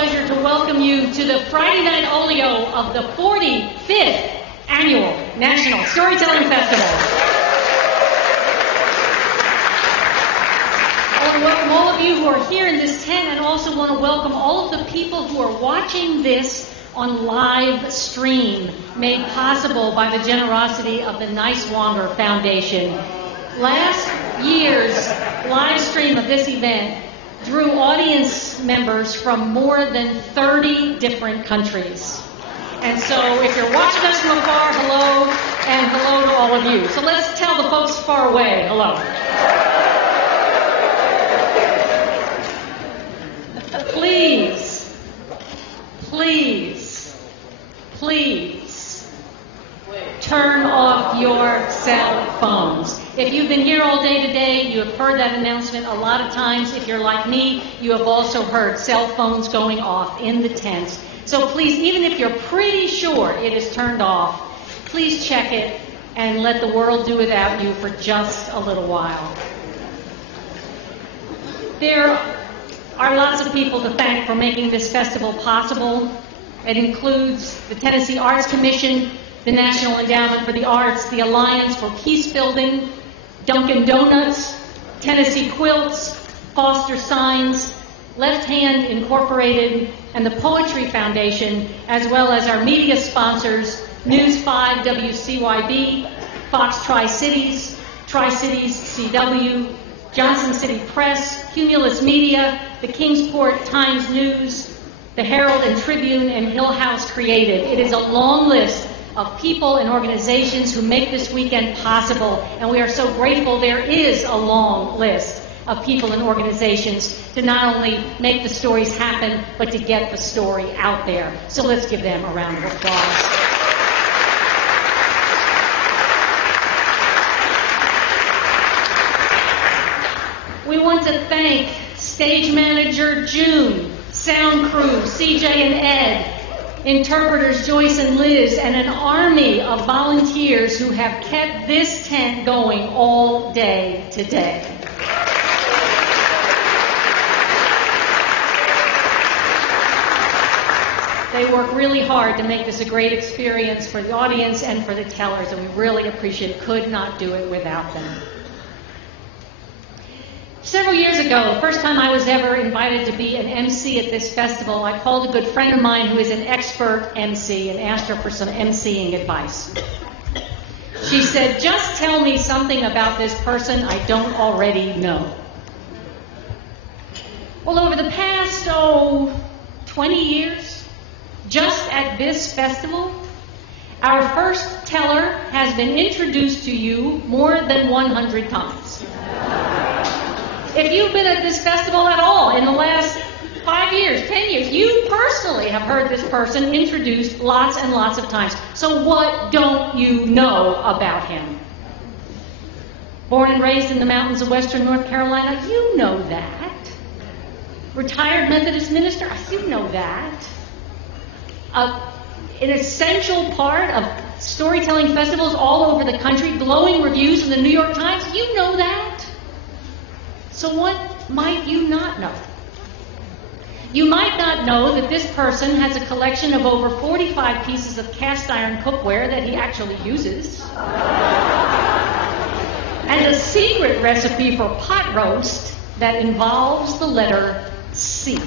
pleasure to welcome you to the Friday Night Olio of the 45th Annual National Storytelling Festival. I want to welcome all of you who are here in this tent, and also want to welcome all of the people who are watching this on live stream, made possible by the generosity of the Niswonger Foundation. Last year's live stream of this event drew audience members from more than 30 different countries. And so if you're watching us from afar, hello, and hello to all of you. So let's tell the folks far away hello. Please, please, please turn off your cell phones. If you've been here all day today, you have heard that announcement a lot of times. If you're like me, you have also heard cell phones going off in the tents. So please, even if you're pretty sure it is turned off, please check it and let the world do without you for just a little while. There are lots of people to thank for making this festival possible. It includes the Tennessee Arts Commission, the National Endowment for the Arts, the Alliance for Peace Building, Dunkin' Donuts, Tennessee Quilts, Foster Signs, Left Hand Incorporated, and the Poetry Foundation, as well as our media sponsors, News 5 WCYB, Fox Tri-Cities, Tri-Cities CW, Johnson City Press, Cumulus Media, the Kingsport Times News, the Herald and Tribune, and Hill House Creative. It is a long list of people and organizations who make this weekend possible, and we are so grateful there is a long list of people and organizations to not only make the stories happen, but to get the story out there. So let's give them a round of applause. We want to thank stage manager June, sound crew CJ and Ed, interpreters Joyce and Liz, and an army of volunteers who have kept this tent going all day today. They work really hard to make this a great experience for the audience and for the tellers, and we really appreciate it. Could not do it without them. Several years ago, the first time I was ever invited to be an MC at this festival, I called a good friend of mine who is an expert MC and asked her for some MCing advice. She said, just tell me something about this person I don't already know. Well, over the past, 20 years, just at this festival, our first teller has been introduced to you more than 100 times. If you've been at this festival at all in the last 5 years, 10 years, you personally have heard this person introduced lots and lots of times. So what don't you know about him? Born and raised in the mountains of western North Carolina, you know that. Retired Methodist minister, you know that. An essential part of storytelling festivals all over the country, glowing reviews in the New York Times, you know that. So what might you not know? You might not know that this person has a collection of over 45 pieces of cast iron cookware that he actually uses, and a secret recipe for pot roast that involves the letter C.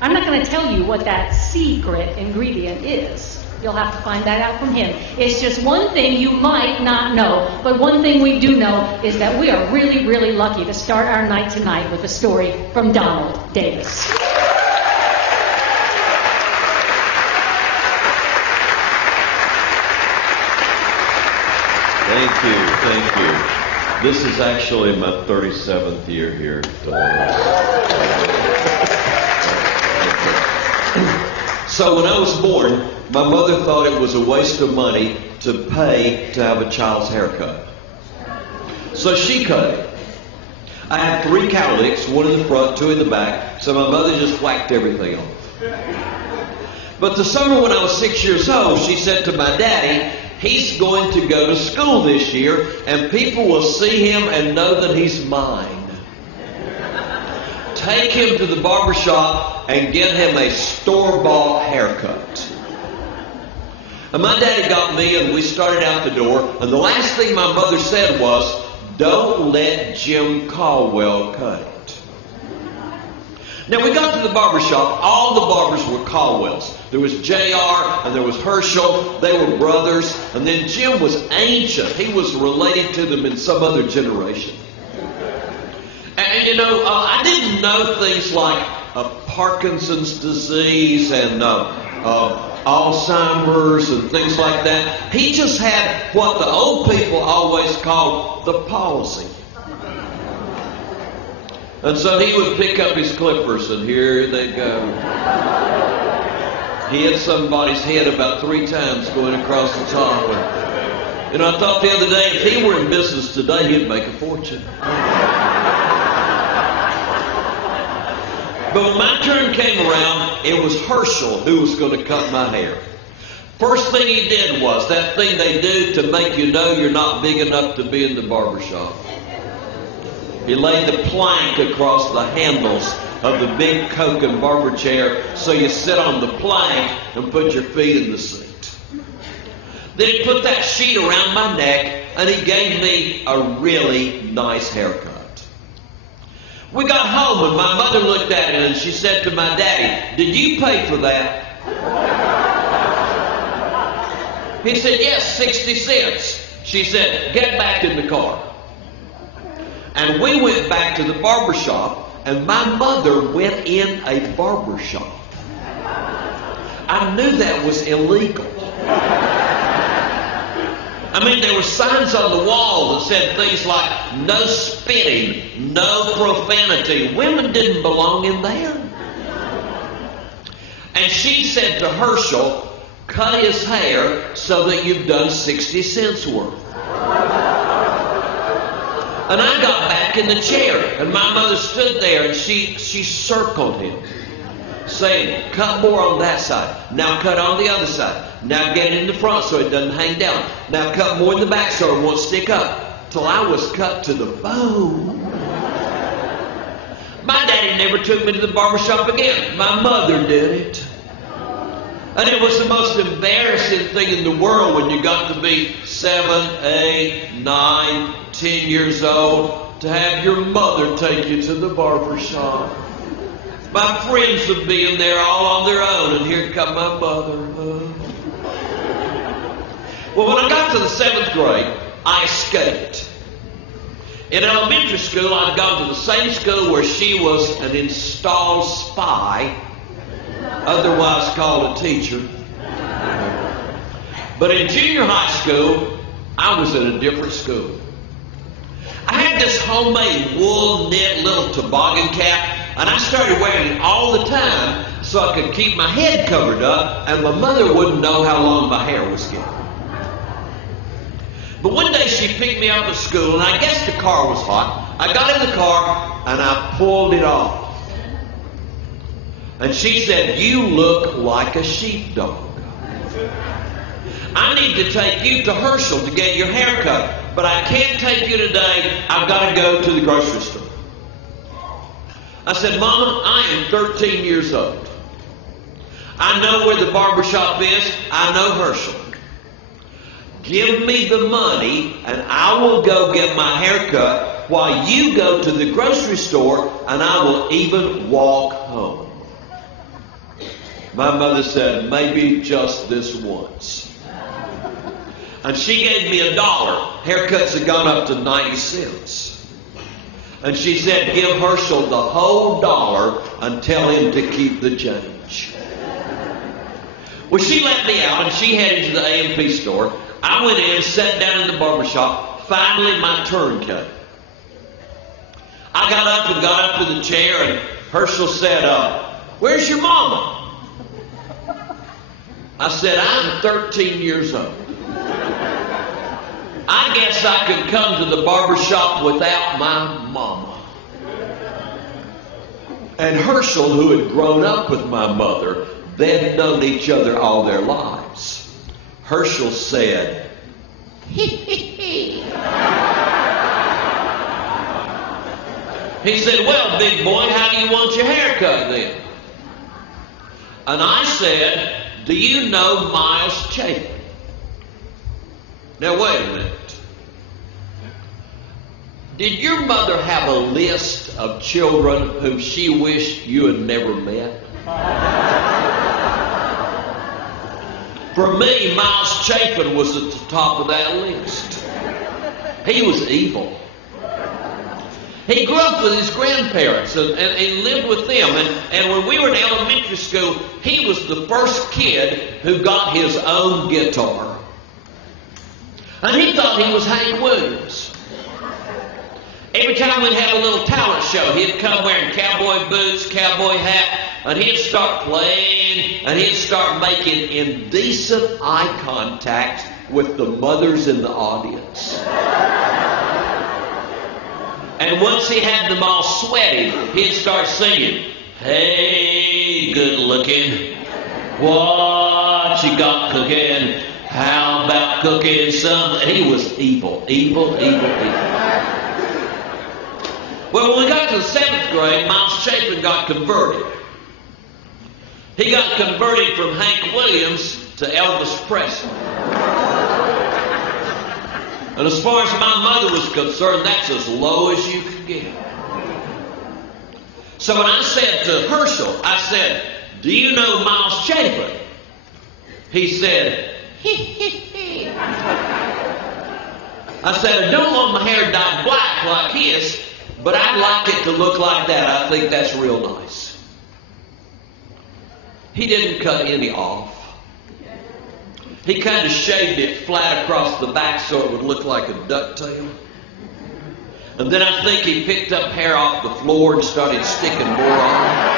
I'm not going to tell you what that secret ingredient is. You'll have to find that out from him. It's just one thing you might not know, but one thing we do know is that we are really, really lucky to start our night tonight with a story from Donald Davis. Thank you. This is actually my 37th year here at Dolores. So when I was born, my mother thought it was a waste of money to pay to have a child's haircut. So she cut it. I had 3 cowlicks, one in the front, 2 in the back, so my mother just whacked everything off. But the summer when I was 6 years old, she said to my daddy, he's going to go to school this year, and people will see him and know that he's mine. take him to the barber shop and get him a store-bought haircut. And my daddy got me, and we started out the door, and the last thing my mother said was, "Don't let Jim Caldwell cut it." Now, we got to the barber shop. All the barbers were Caldwells. There was J.R. and there was Herschel. They were brothers. And then Jim was ancient. He was related to them in some other generation. And you know, I didn't know things like Parkinson's disease and Alzheimer's and things like that. He just had what the old people always called the palsy. And so he would pick up his clippers, and here they go. He hit somebody's head about 3 times going across the top. And I thought the other day, if he were in business today, he'd make a fortune. But when my turn came around, it was Herschel who was going to cut my hair. First thing he did was that thing they do to make you know you're not big enough to be in the barber shop. He laid the plank across the handles of the big Coke and barber chair so you sit on the plank and put your feet in the seat. Then he put that sheet around my neck and he gave me a really nice haircut. We got home and my mother looked at it and she said to my daddy, "Did you pay for that?" He said, "Yes, 60 cents. She said, "Get back in the car." And we went back to the barber shop, and my mother went in a barber shop. I knew that was illegal. I mean, there were signs on the wall that said things like, "No spitting, no profanity." Women didn't belong in there. And she said to Herschel, "Cut his hair so that you've done 60 cents worth." And I got back in the chair, and my mother stood there, and she circled him, saying, "Cut more on that side. Now cut on the other side. Now get in the front so it doesn't hang down. Now cut more in the back so it won't stick up." Till I was cut to the bone. My daddy never took me to the barber shop again. My mother did it. And it was the most embarrassing thing in the world when you got to be 7, 8, 9, 10 years old to have your mother take you to the barber shop. My friends would be in there all on their own, and here come my mother. Well, when I got to the 7th grade, I escaped. In elementary school, I'd gone to the same school where she was an installed spy, otherwise called a teacher. But in junior high school, I was at a different school. I had this homemade wool knit little toboggan cap, and I started wearing it all the time so I could keep my head covered up and my mother wouldn't know how long my hair was getting. But one day she picked me up at school, and I guess the car was hot. I got in the car and I pulled it off. And she said, "You look like a sheepdog. I need to take you to Herschel to get your hair cut, but I can't take you today. I've got to go to the grocery store." I said, "Mama, I am 13 years old. I know where the barber shop is. I know Herschel. Give me the money and I will go get my hair cut while you go to the grocery store, and I will even walk home." My mother said, "Maybe just this once." And she gave me $1. Haircuts had gone up to 90 cents. And she said, "Give Herschel the whole $1 and tell him to keep the change." Well, she let me out and she headed to the A&P store. I went in, sat down in the barber shop. Finally, my turn came. I got up to the chair, and Herschel said, "Where's your mama?" I said, "I'm 13 years old. I guess I could come to the barber shop without my mama." And Herschel, who had grown up with my mother, they'd known each other all their lives. Herschel said, "He He said, well, big boy, how do you want your hair cut then? And I said, do you know Miles Chapin? Now, wait a minute. Did your mother have a list of children whom she wished you had never met? For me, Miles Chapin was at the top of that list. He was evil. He grew up with his grandparents and lived with them. And when we were in elementary school, he was the first kid who got his own guitar. And he thought he was Hank Williams. Every time we'd have a little talent show, he'd come wearing cowboy boots, cowboy hat, and he'd start playing, and he'd start making indecent eye contact with the mothers in the audience. And once he had them all sweaty, he'd start singing, hey, good looking, what you got cooking? How about cooking some? He was evil, evil, evil, evil. Well, when we got to the 7th grade, Miles Chapin got converted. He got converted from Hank Williams to Elvis Presley. And as far as my mother was concerned, that's as low as you could get. So when I said to Herschel, I said, do you know Miles Chapin? He said, he. I said, I don't want my hair dyed black like his, but I'd like it to look like that. I think that's real nice. He didn't cut any off. He kind of shaved it flat across the back so it would look like a ducktail. And then I think he picked up hair off the floor and started sticking more on.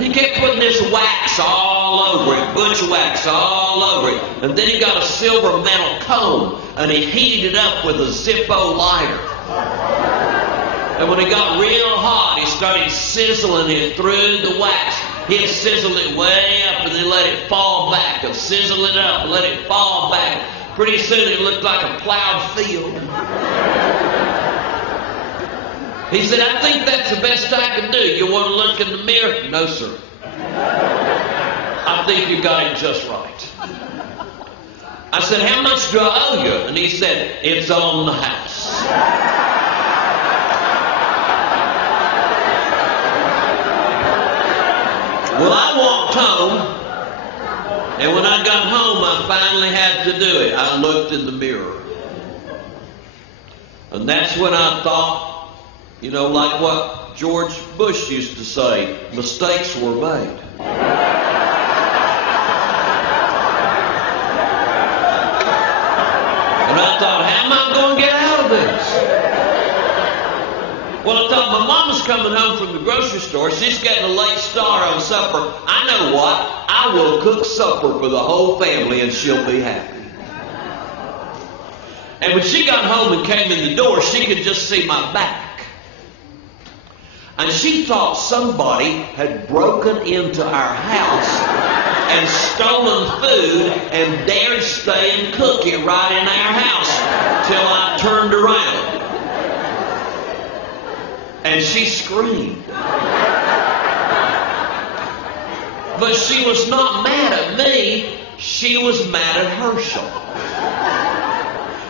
He kept putting this wax all over it, butch wax all over it. And then he got a silver metal comb and he heated it up with a Zippo lighter. And when it got real hot, he started sizzling it through the wax. He'd sizzle it way up and then let it fall back, and sizzle it up and let it fall back. Pretty soon it looked like a plowed field. He said, I think that's the best I can do. You want to look in the mirror? No, sir. I think you got it just right. I said, how much do I owe you? And he said, it's on the house. Well, I walked home, and when I got home, I finally had to do it. I looked in the mirror. And that's when I thought, you know, like what George Bush used to say, mistakes were made. And I thought, how am I going to get out of this? Well, I thought, my mama's coming home from the grocery store. She's getting a late star on supper. I know what? I will cook supper for the whole family and she'll be happy. And when she got home and came in the door, she could just see my back. And she thought somebody had broken into our house and stolen food and dared stay and cook it right in our house till I turned around. And she screamed. But she was not mad at me. She was mad at Herschel.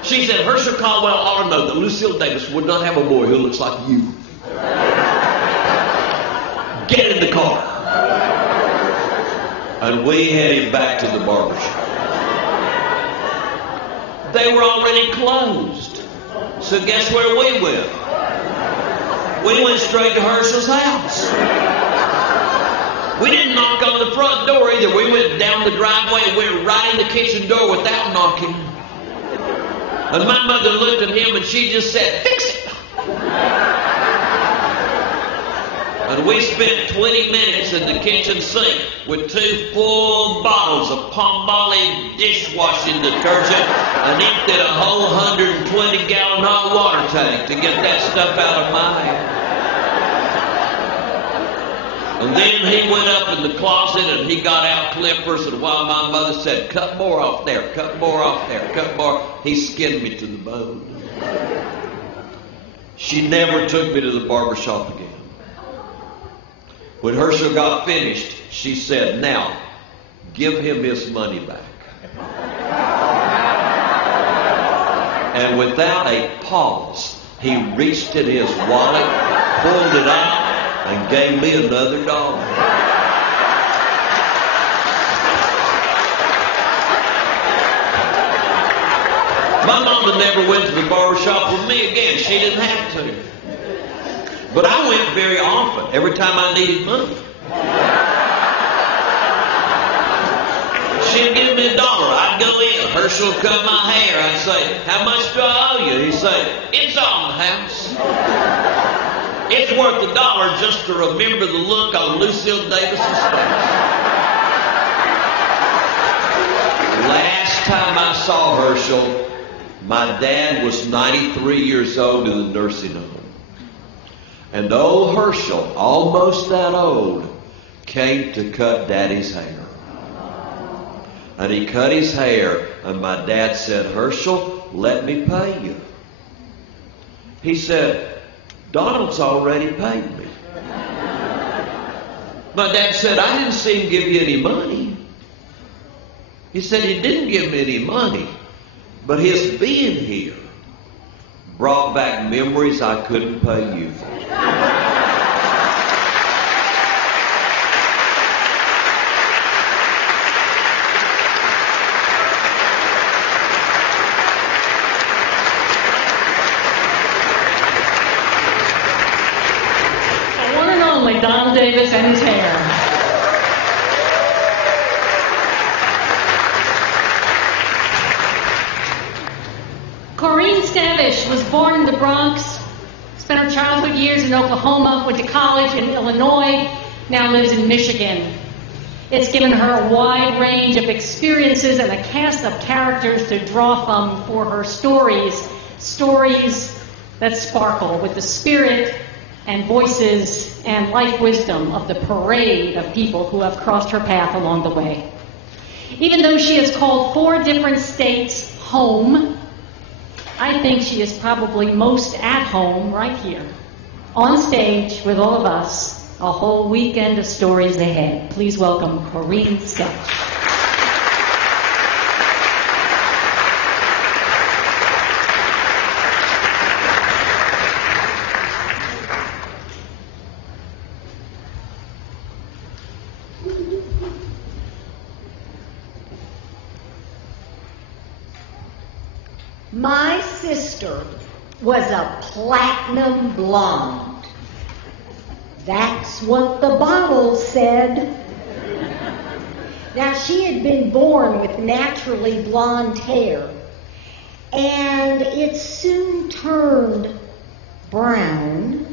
She said, Herschel Caldwell ought to know that Lucille Davis would not have a boy who looks like you. Get in the car. And we headed back to the barbershop. They were already closed. So guess where we went? We went straight to Herschel's house. We didn't knock on the front door either. We went down the driveway and went right in the kitchen door without knocking. And my mother looked at him and she just said, fix it. And we spent 20 minutes in the kitchen sink with 2 full bottles of Palmolive dishwashing detergent and emptied a whole 120-gallon hot water tank to get that stuff out of my hair. And then he went up in the closet and he got out clippers, and while my mother said, cut more off there, cut more off there, cut more, he skinned me to the bone. She never took me to the barber shop again. When Herschel got finished, she said, "Now, give him his money back." And without a pause, he reached in his wallet, pulled it out, and gave me another $1. My mama never went to the barber shop with me again. She didn't have to. But I went very often, every time I needed money. She'd give me $1. I'd go in. Herschel would cut my hair. I'd say, "How much do I owe you?" He'd say, "It's on the house." It's worth $1 just to remember the look on Lucille Davis's face. Last time I saw Herschel, my dad was 93 years old in the nursing home. And old Herschel, almost that old, came to cut Daddy's hair. And he cut his hair, and my dad said, "Herschel, let me pay you." He said, "Donald's already paid me." My dad said, "I didn't see him give you any money." He said, "He didn't give me any money, but his being here brought back memories I couldn't pay you for." Donald Davis and his hair. Corine Stavish was born in the Bronx, spent her childhood years in Oklahoma, went to college in Illinois, now lives in Michigan. It's given her a wide range of experiences and a cast of characters to draw from for her stories that sparkle with the spirit and voices and life wisdom of the parade of people who have crossed her path along the way. Even though she has called 4 different states home, I think she is probably most at home right here, on stage with all of us, a whole weekend of stories ahead. Please welcome Corine Stavish. My sister was a platinum blonde. That's what the bottle said. Now, she had been born with naturally blonde hair, and it soon turned brown.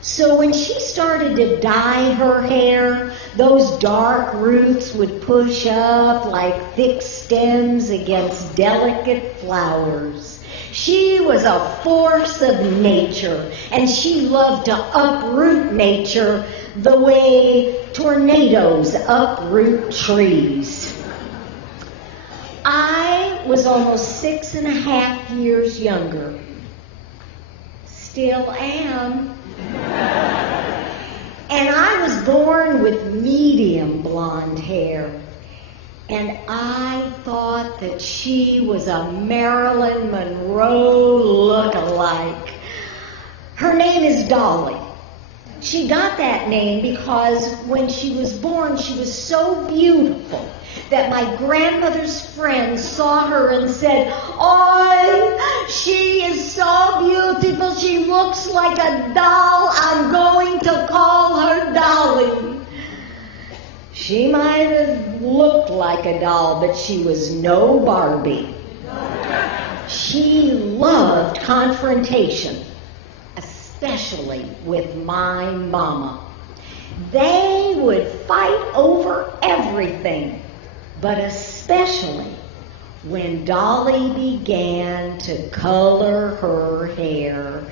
So when she started to dye her hair, those dark roots would push up like thick stems against delicate flowers. She was a force of nature, and she loved to uproot nature the way tornadoes uproot trees. I was almost 6.5 years younger. Still am. And I was born with medium blonde hair. And I thought that she was a Marilyn Monroe look-alike. Her name is Dolly. She got that name because when she was born, she was so beautiful that my grandmother's friends saw her and said, "Oh, she is so beautiful, she looks like a doll. I'm going to call her Dolly." She might have looked like a doll, but she was no Barbie. She loved confrontation, especially with my mama. They would fight over everything, but especially when Dolly began to color her hair.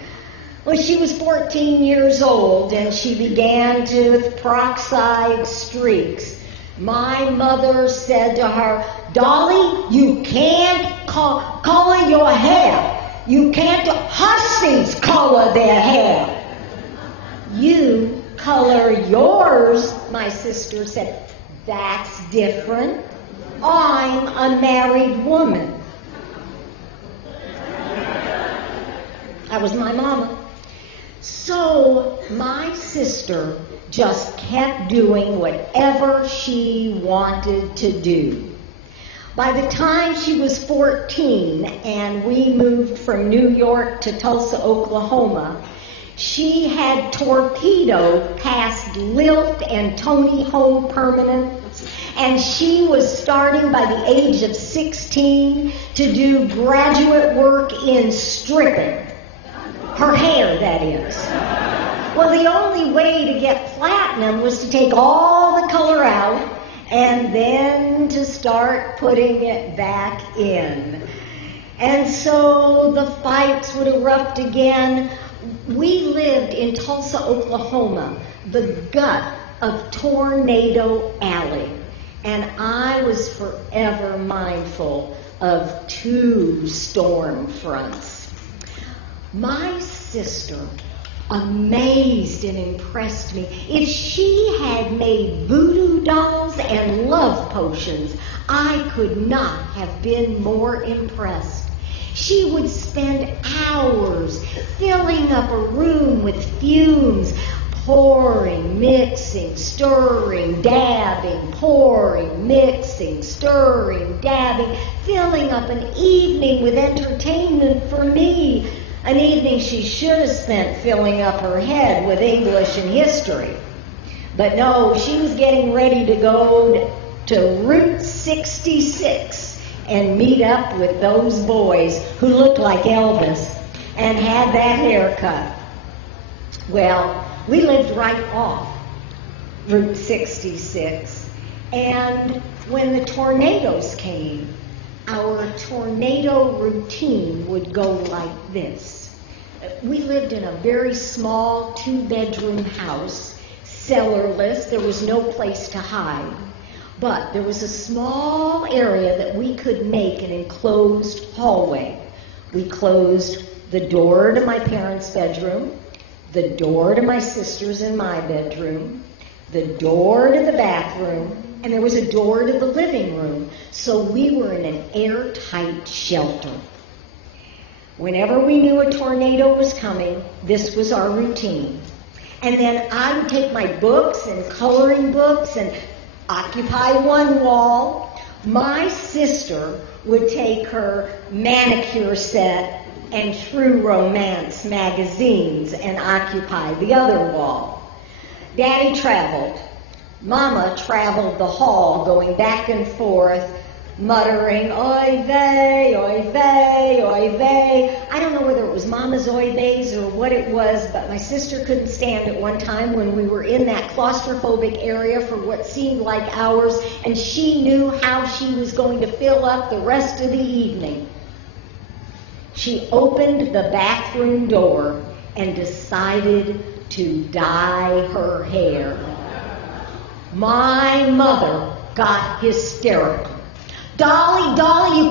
Well, she was 14 years old, and she began to with peroxide streaks. My mother said to her, "Dolly, you can't color your hair. You can't, hussies color their hair. You color yours, my sister said. That's different. I'm a married woman. That was my mama. So my sister just kept doing whatever she wanted to do. By the time she was 14 and we moved from New York to Tulsa, Oklahoma, she had torpedoed past Lilt and Tony Home Permanence, and she was starting by the age of 16 to do graduate work in stripping. Her hair, that is. Well, the only way to get platinum was to take all the color out and then to start putting it back in. And so the fights would erupt again. We lived in Tulsa, Oklahoma, the gut of Tornado Alley, and I was forever mindful of 2 storm fronts. My sister amazed and impressed me. If she had made voodoo dolls and love potions, I could not have been more impressed. She would spend hours filling up a room with fumes, pouring, mixing, stirring, dabbing, pouring, mixing, stirring, dabbing, filling up an evening with entertainment for me. An evening she should have spent filling up her head with English and history. But no, she was getting ready to go to Route 66 and meet up with those boys who looked like Elvis and had that haircut. Well, we lived right off Route 66, and when the tornadoes came, our tornado routine would go like this. We lived in a very small 2-bedroom house, cellarless. There was no place to hide. But there was a small area that we could make an enclosed hallway. We closed the door to my parents' bedroom, the door to my sister's and my bedroom, the door to the bathroom, and there was a door to the living room. So we were in an airtight shelter. Whenever we knew a tornado was coming, this was our routine. And then I would take my books and coloring books and occupy one wall. My sister would take her manicure set and True Romance magazines and occupy the other wall. Daddy traveled. Mama traveled the hall, going back and forth, muttering, oy vey, oy vey, oy vey. I don't know whether it was Mama's oy veys or what it was, but my sister couldn't stand it one time when we were in that claustrophobic area for what seemed like hours, and she knew how she was going to fill up the rest of the evening. She opened the bathroom door and decided to dye her hair. My mother got hysterical. Dolly, you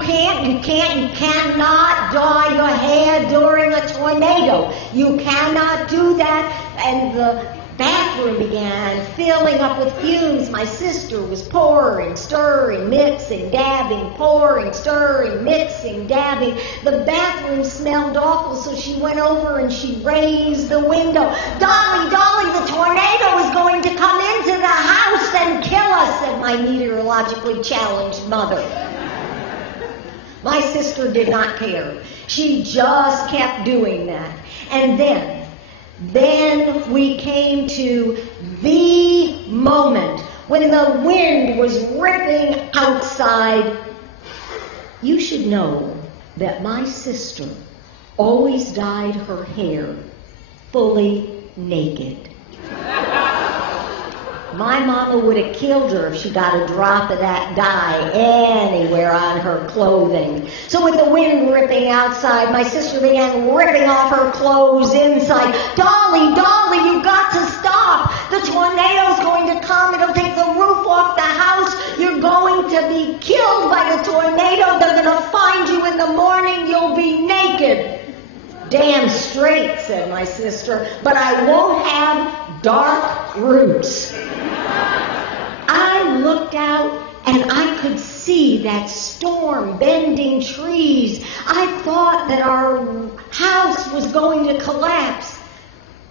cannot dye your hair during a tornado. You cannot do that. And the bathroom began filling up with fumes. My sister was pouring, stirring, mixing, dabbing, pouring, stirring, mixing, dabbing. The bathroom smelled awful, so she went over and she raised the window. Dolly, the tornado is going to come into the house and kill us, said my meteorologically challenged mother. My sister did not care. She just kept doing that. And then we came to the moment when the wind was ripping outside. You should know that my sister always dyed her hair fully naked. My mama would have killed her if she got a drop of that dye anywhere on her clothing. So with the wind ripping outside, my sister began ripping off her clothes inside. Dolly, you've got to stop. The tornado's going to come. It'll take the roof off the house. You're going to be killed by the tornado. They're going to find you in the morning. You'll be naked. said my sister, but I won't have dark roots. I looked out and I could see that storm bending trees. I thought that our house was going to collapse,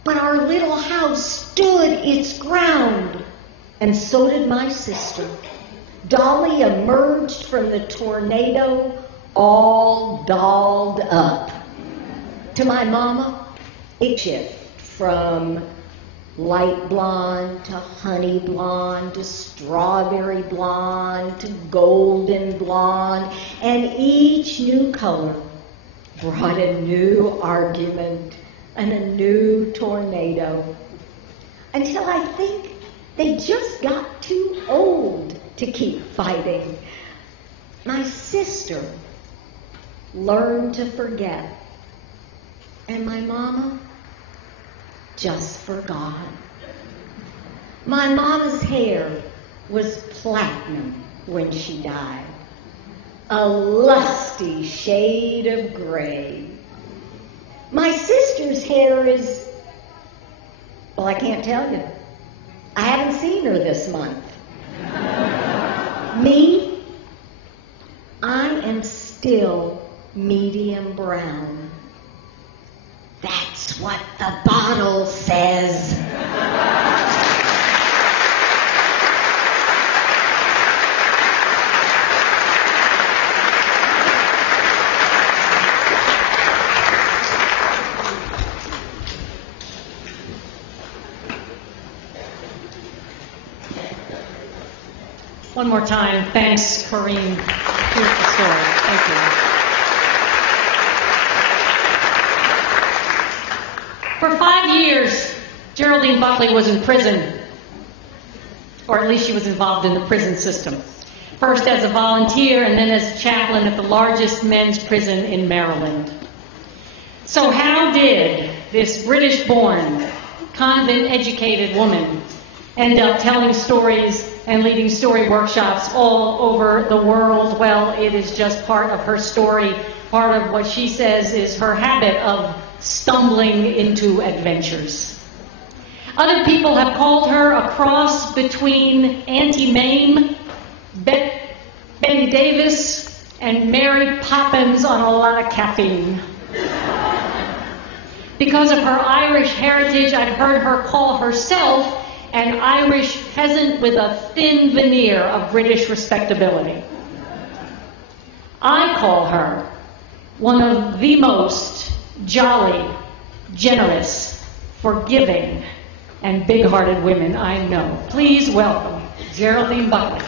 but our little house stood its ground, and so did my sister. Dolly emerged from the tornado all dolled up. To my mama, it shifted from light blonde to honey blonde to strawberry blonde to golden blonde, and each new color brought a new argument and a new tornado, until I think they just got too old to keep fighting. My sister learned to forget, and my mama just forgot. My mama's hair was platinum when she died, a lusty shade of gray. My sister's hair is, well, I can't tell you. I haven't seen her this month. Me, I am still medium brown. That's what the bottle says. One more time, thanks, Corine. Beautiful story. Thank you. For 5 years, Geraldine Buckley was in prison, or at least she was involved in the prison system. First as a volunteer and then as a chaplain at the largest men's prison in Maryland. So how did this British-born, convent-educated woman end up telling stories and leading story workshops all over the world? Well, it is just part of her story. Part of what she says is her habit of stumbling into adventures. Other people have called her a cross between Auntie Mame, Betty Davis, and Mary Poppins on a lot of caffeine. Because of her Irish heritage, I've heard her call herself an Irish peasant with a thin veneer of British respectability. I call her one of the most jolly, generous, forgiving, and big-hearted women I know. Please welcome Geraldine Buckley.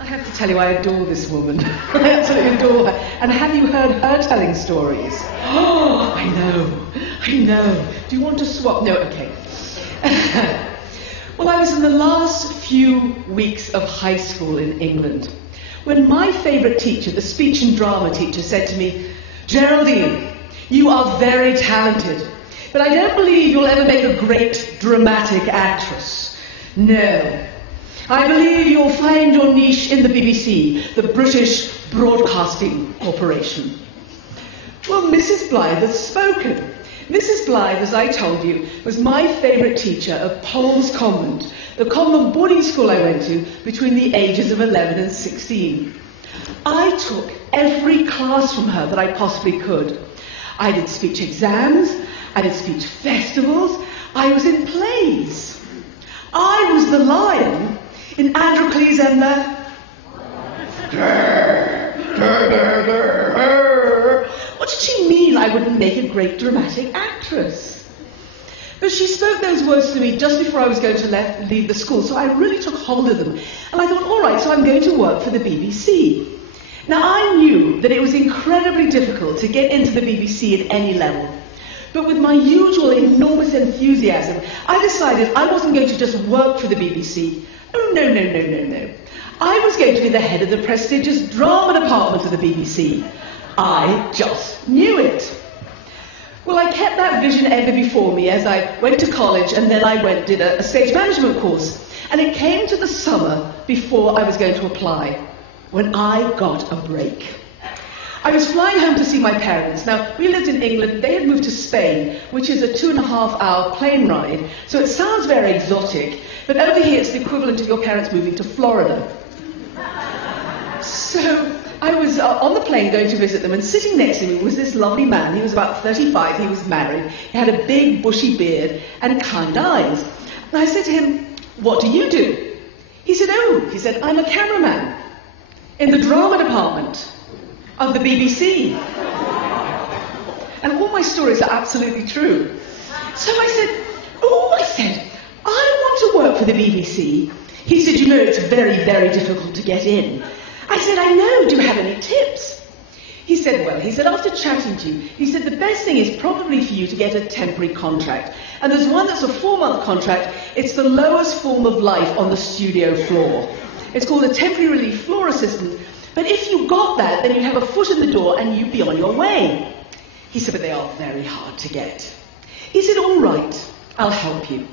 I tell you, I adore this woman. I absolutely adore her. And have you heard her telling stories? Oh, I know. Do you want to swap? No, okay. Well, I was in the last few weeks of high school in England when my favourite teacher, the speech and drama teacher, said to me, "Geraldine, you are very talented, but I don't believe you'll ever make a great dramatic actress. No. I believe you'll find your niche in the BBC, the British Broadcasting Corporation." Well, Mrs. Blythe has spoken. Mrs. Blythe, as I told you, was my favourite teacher at Poles Convent, the convent boarding school I went to between the ages of 11 and 16. I took every class from her that I possibly could. I did speech exams, I did speech festivals, I was in plays. I was the lion in Androcles and the... What did she mean I wouldn't make a great dramatic actress? But she spoke those words to me just before I was going to leave the school, so I really took hold of them. And I thought, all right, so I'm going to work for the BBC. Now, I knew that it was incredibly difficult to get into the BBC at any level. But with my usual enormous enthusiasm, I decided I wasn't going to just work for the BBC. Oh, no. I was going to be the head of the prestigious drama department of the BBC. I just knew it. Well, I kept that vision ever before me as I went to college, and then I did a stage management course. And it came to the summer before I was going to apply, when I got a break. I was flying home to see my parents. Now, we lived in England. They had moved to Spain, which is a 2.5-hour plane ride. So it sounds very exotic, but over here it's the equivalent of your parents moving to Florida. So I was on the plane going to visit them, and sitting next to me was this lovely man. He was about 35, he was married, he had a big bushy beard and kind eyes. And I said to him, "What do you do?" He said, "I'm a cameraman in the drama department of the BBC." And all my stories are absolutely true. So I said, "I want to work for the BBC." He said, "You know, it's very, very difficult to get in." I said, "I know, do you have any tips?" He said, after chatting to you, he said, "The best thing is probably for you to get a temporary contract. And there's one that's a 4-month contract. It's the lowest form of life on the studio floor. It's called a temporary relief floor assistant. But if you got that, then you have a foot in the door and you'd be on your way." He said, "But they are very hard to get." He said, "All right, I'll help you."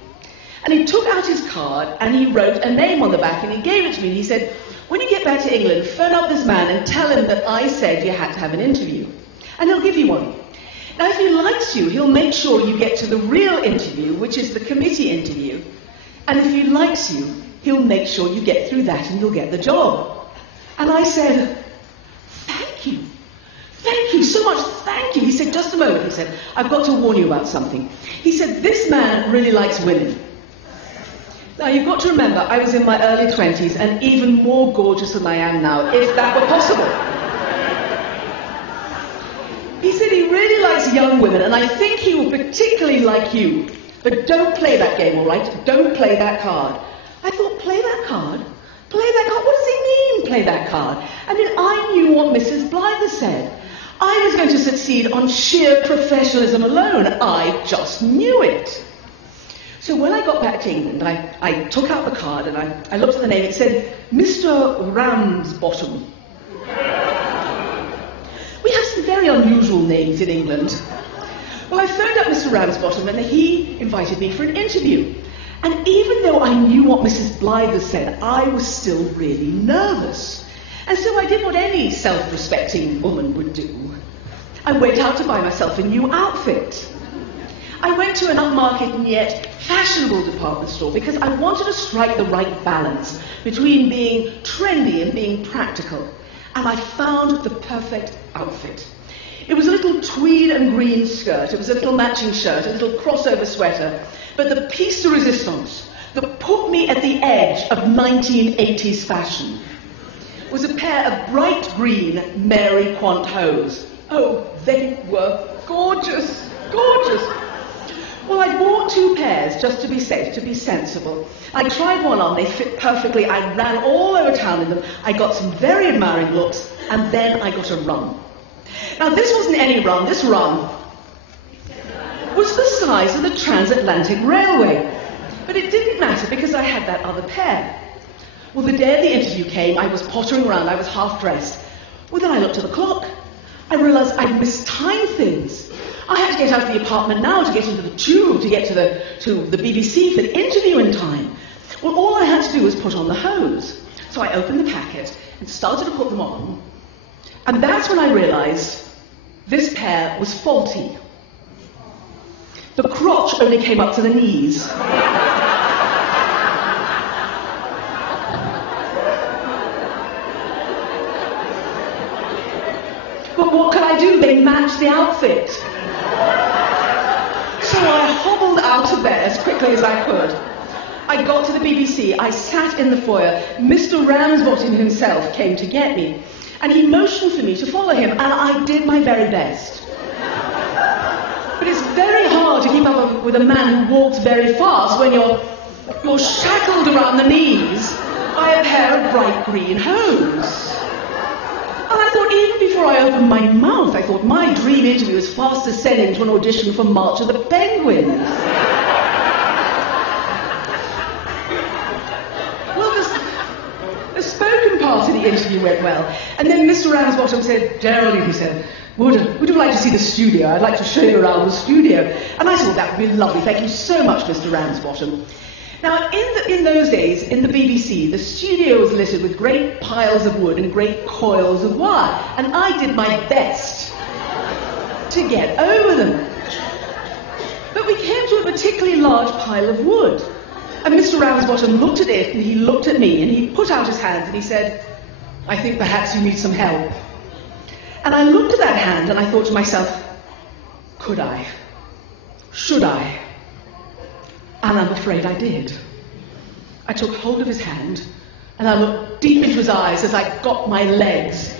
And he took out his card and he wrote a name on the back and he gave it to me. And he said, "When you get back to England, phone up this man and tell him that I said you had to have an interview. And he'll give you one. Now, if he likes you, he'll make sure you get to the real interview, which is the committee interview. And if he likes you, he'll make sure you get through that and you'll get the job." And I said, "Thank you. Thank you so much. Thank you." He said, "Just a moment." He said, "I've got to warn you about something." He said, "This man really likes women." Now, you've got to remember, I was in my early 20s and even more gorgeous than I am now, if that were possible. He said he really likes young women, and I think he will particularly like you. But don't play that game, all right? Don't play that card. I thought, play that card? Play that card? What does he mean, play that card? I mean, I knew what Mrs. Blyther said. I was going to succeed on sheer professionalism alone. I just knew it. So when I got back to England, I took out the card and I looked at the name. It said, Mr. Ramsbottom. We have some very unusual names in England. Well, I phoned up Mr. Ramsbottom and he invited me for an interview. And even though I knew what Mrs. Blyther said, I was still really nervous. And so I did what any self-respecting woman would do. I went out to buy myself a new outfit. I went to an upmarket and yet fashionable department store because I wanted to strike the right balance between being trendy and being practical. And I found the perfect outfit. It was a little tweed and green skirt, it was a little matching shirt, a little crossover sweater, but the piece de resistance that put me at the edge of 1980s fashion was a pair of bright green Mary Quant hose. Oh, they were gorgeous, gorgeous. Well, I bought 2 pairs just to be safe, to be sensible. I tried one on, they fit perfectly. I ran all over town in them. I got some very admiring looks, and then I got a run. Now, this wasn't any run. This run was the size of the transatlantic railway. But it didn't matter because I had that other pair. Well, the day of the interview came, I was pottering around, I was half-dressed. Well, then I looked at the clock. I realized I'd mistimed things. I had to get out of the apartment now to get into the tube, to get to the BBC for the interview in time. Well, all I had to do was put on the hose. So I opened the packet and started to put them on. And that's when I realized this pair was faulty. The crotch only came up to the knees. But what could I do? They matched the outfit. So I hobbled out of there as quickly as I could. I got to the BBC, I sat in the foyer, Mr. Ramsbottom himself came to get me, and he motioned for me to follow him, and I did my very best. But it's very hard to keep up with a man who walks very fast when you're shackled around the knees by a pair of bright green hose. And I thought, even before I opened my mouth, I thought my dream interview was fast ascending to an audition for March of the Penguins. Well, the spoken part of the interview went well. And then Mr. Ramsbottom said, Geraldine, he said, would you like to see the studio? I'd like to show you around the studio. And I said, well, that would be lovely. Thank you so much, Mr. Ramsbottom. Now, in those days, in the BBC, the studio was littered with great piles of wood and great coils of wire, and I did my best to get over them. But we came to a particularly large pile of wood, and Mr. Ramsbottom looked at it, and he looked at me, and he put out his hands, and he said, "I think perhaps you need some help." And I looked at that hand, and I thought to myself, could I? Should I? And I'm afraid I did. I took hold of his hand, and I looked deep into his eyes as I got my legs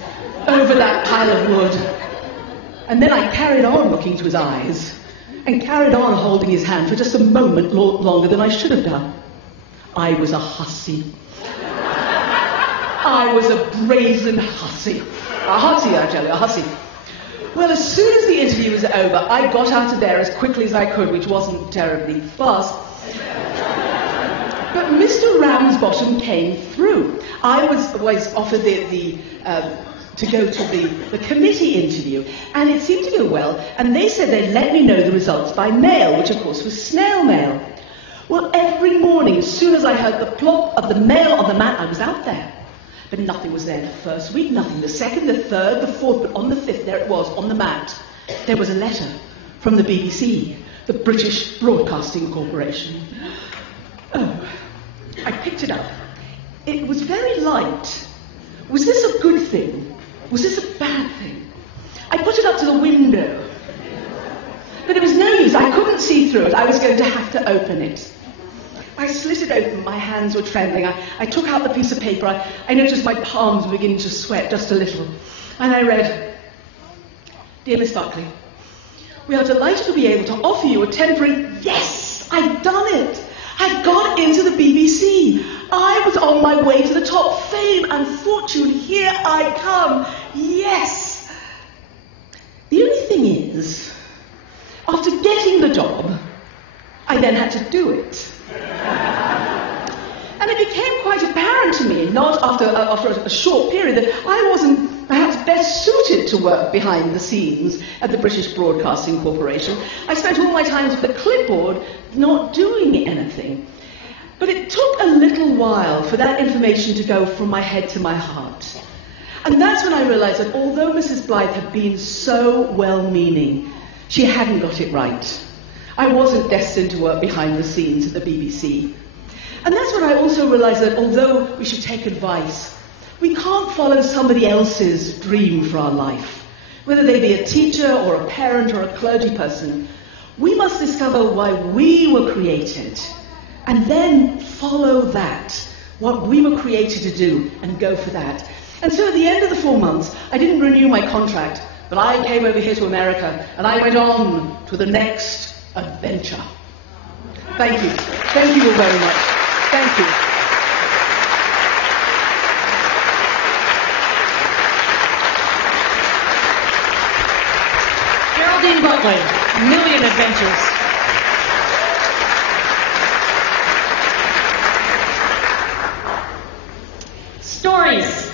over that pile of wood. And then I carried on looking into his eyes, and carried on holding his hand for just a moment longer than I should have done. I was a hussy. I was a brazen hussy. A hussy, I tell you, a hussy. Well, as soon as the interview was over, I got out of there as quickly as I could, which wasn't terribly fast. But Mr. Ramsbottom came through. I was offered to go to the committee interview, and it seemed to go well, and they said they'd let me know the results by mail, which of course was snail mail. Well, every morning, as soon as I heard the plop of the mail on the mat, I was out there. But nothing was there the first week, nothing the second, the third, the fourth, but on the fifth, there it was, on the mat. There was a letter from the BBC, the British Broadcasting Corporation. Oh, I picked it up. It was very light. Was this a good thing? Was this a bad thing? I put it up to the window. But it was no use. I couldn't see through it. I was going to have to open it. I slit it open. My hands were trembling. I took out the piece of paper. I noticed my palms were beginning to sweat just a little. And I read, "Dear Miss Buckley, we are delighted to be able to offer you a temporary..." Yes! I'd done it! I'd got into the BBC. I was on my way to the top. Fame and fortune. Here I come. Yes! The only thing is, after getting the job, I then had to do it. And it became quite apparent to me, not after a short period, that I wasn't perhaps best suited to work behind the scenes at the British Broadcasting Corporation. I spent all my time with the clipboard not doing anything. But it took a little while for that information to go from my head to my heart. And that's when I realized that although Mrs. Blythe had been so well-meaning, she hadn't got it right. I wasn't destined to work behind the scenes at the BBC. And that's when I also realized that although we should take advice, we can't follow somebody else's dream for our life. Whether they be a teacher or a parent or a clergy person, we must discover why we were created and then follow that, what we were created to do, and go for that. And so at the end of the 4 months, I didn't renew my contract, but I came over here to America and I went on to the next adventure. Thank you. Thank you all very much. Thank you. Geraldine Buckley, A Million Adventures. Stories,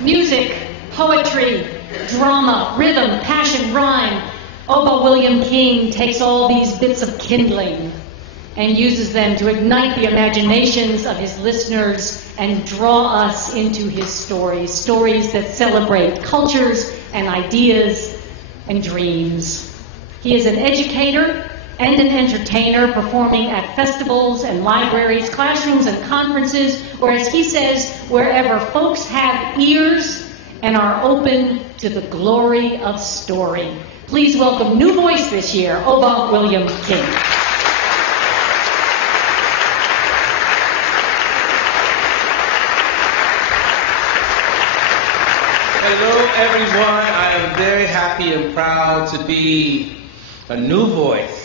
music, poetry, drama, rhythm, passion, rhyme. Oba William King takes all these bits of kindling and uses them to ignite the imaginations of his listeners and draw us into his stories, stories that celebrate cultures and ideas and dreams. He is an educator and an entertainer, performing at festivals and libraries, classrooms and conferences, or as he says, wherever folks have ears and are open to the glory of story. Please welcome new voice this year, Oba William King. Hello, everyone. I am very happy and proud to be a new voice.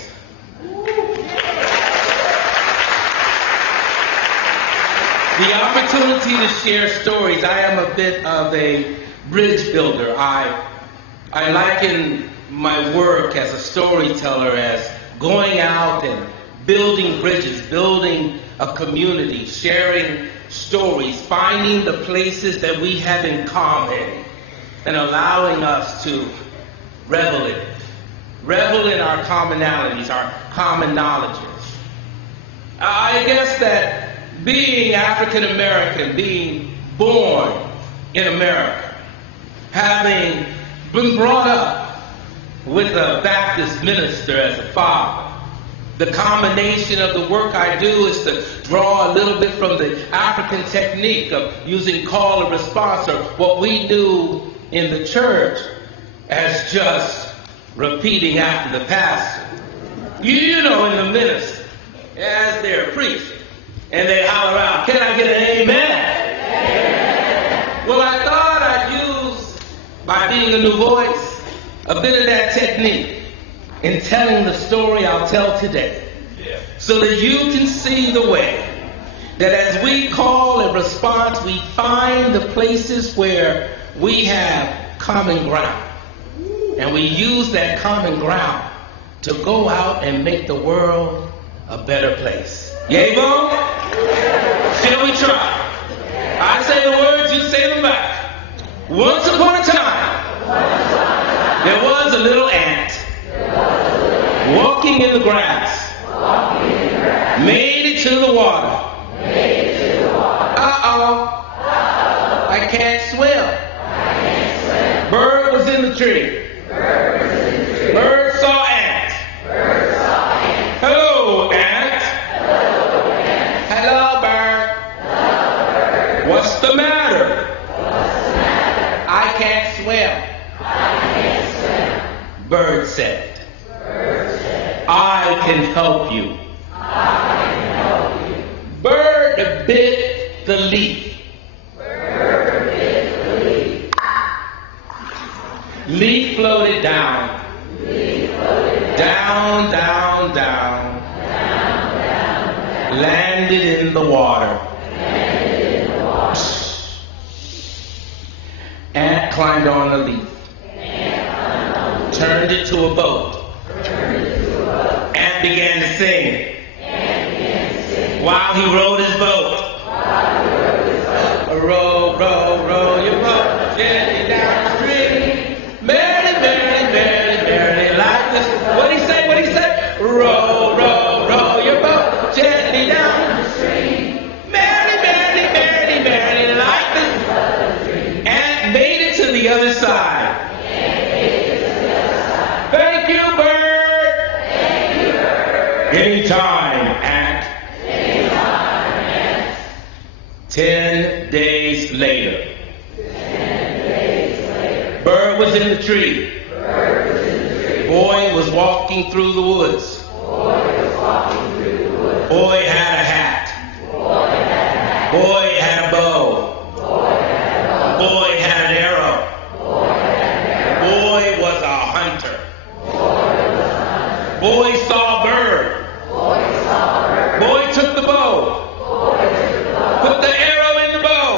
The opportunity to share stories. I am a bit of a bridge builder. I liken my work as a storyteller as going out and building bridges, building a community, sharing stories, finding the places that we have in common, and allowing us to revel in it. Revel in our commonalities, our common knowledges. I guess that being African American, being born in America, having been brought up with a Baptist minister as a father, the combination of the work I do is to draw a little bit from the African technique of using call and response, or what we do in the church as just repeating after the pastor. You know, in the ministry, as they're preaching, and they holler out, "Can I get an amen?" Well, I thought I'd use, by being a new voice, a bit of that technique in telling the story I'll tell today, so that you can see the way that as we call and response, we find the places where we have common ground, and we use that common ground to go out and make the world a better place. Yay, Bo? Shall we try? I say the words, you say them back. Once upon a time, there was a little ant walking in the grass, made it to the water. Uh-oh, I can't swim. Bird was in the tree. Bird saw ant. Hello, ant. Hello, bird. What's the matter? I can't swim. Bird said, I can help you. Bird bit the leaf. Leaf floated down. Down, down, down. Landed in the water. Ant climbed on the leaf. Turned it to a boat. Ant began to sing. While he rowed his boat. Row, row, row your boat gently down the stream. Merrily, merrily, merrily, merrily, like this. What'd he say? What'd he say? Row, row, row your boat gently down the stream. Merrily, merrily, merrily, merrily, like this. Ant made it to the other side. Thank you, bird. Anytime, ant. 10 days later. Bird was in the tree. Boy was walking through the woods. Boy had a hat. Boy had a bow. Boy had an arrow. Boy was a hunter. Boy saw a bird. Boy took the bow. Put the arrow in the bow.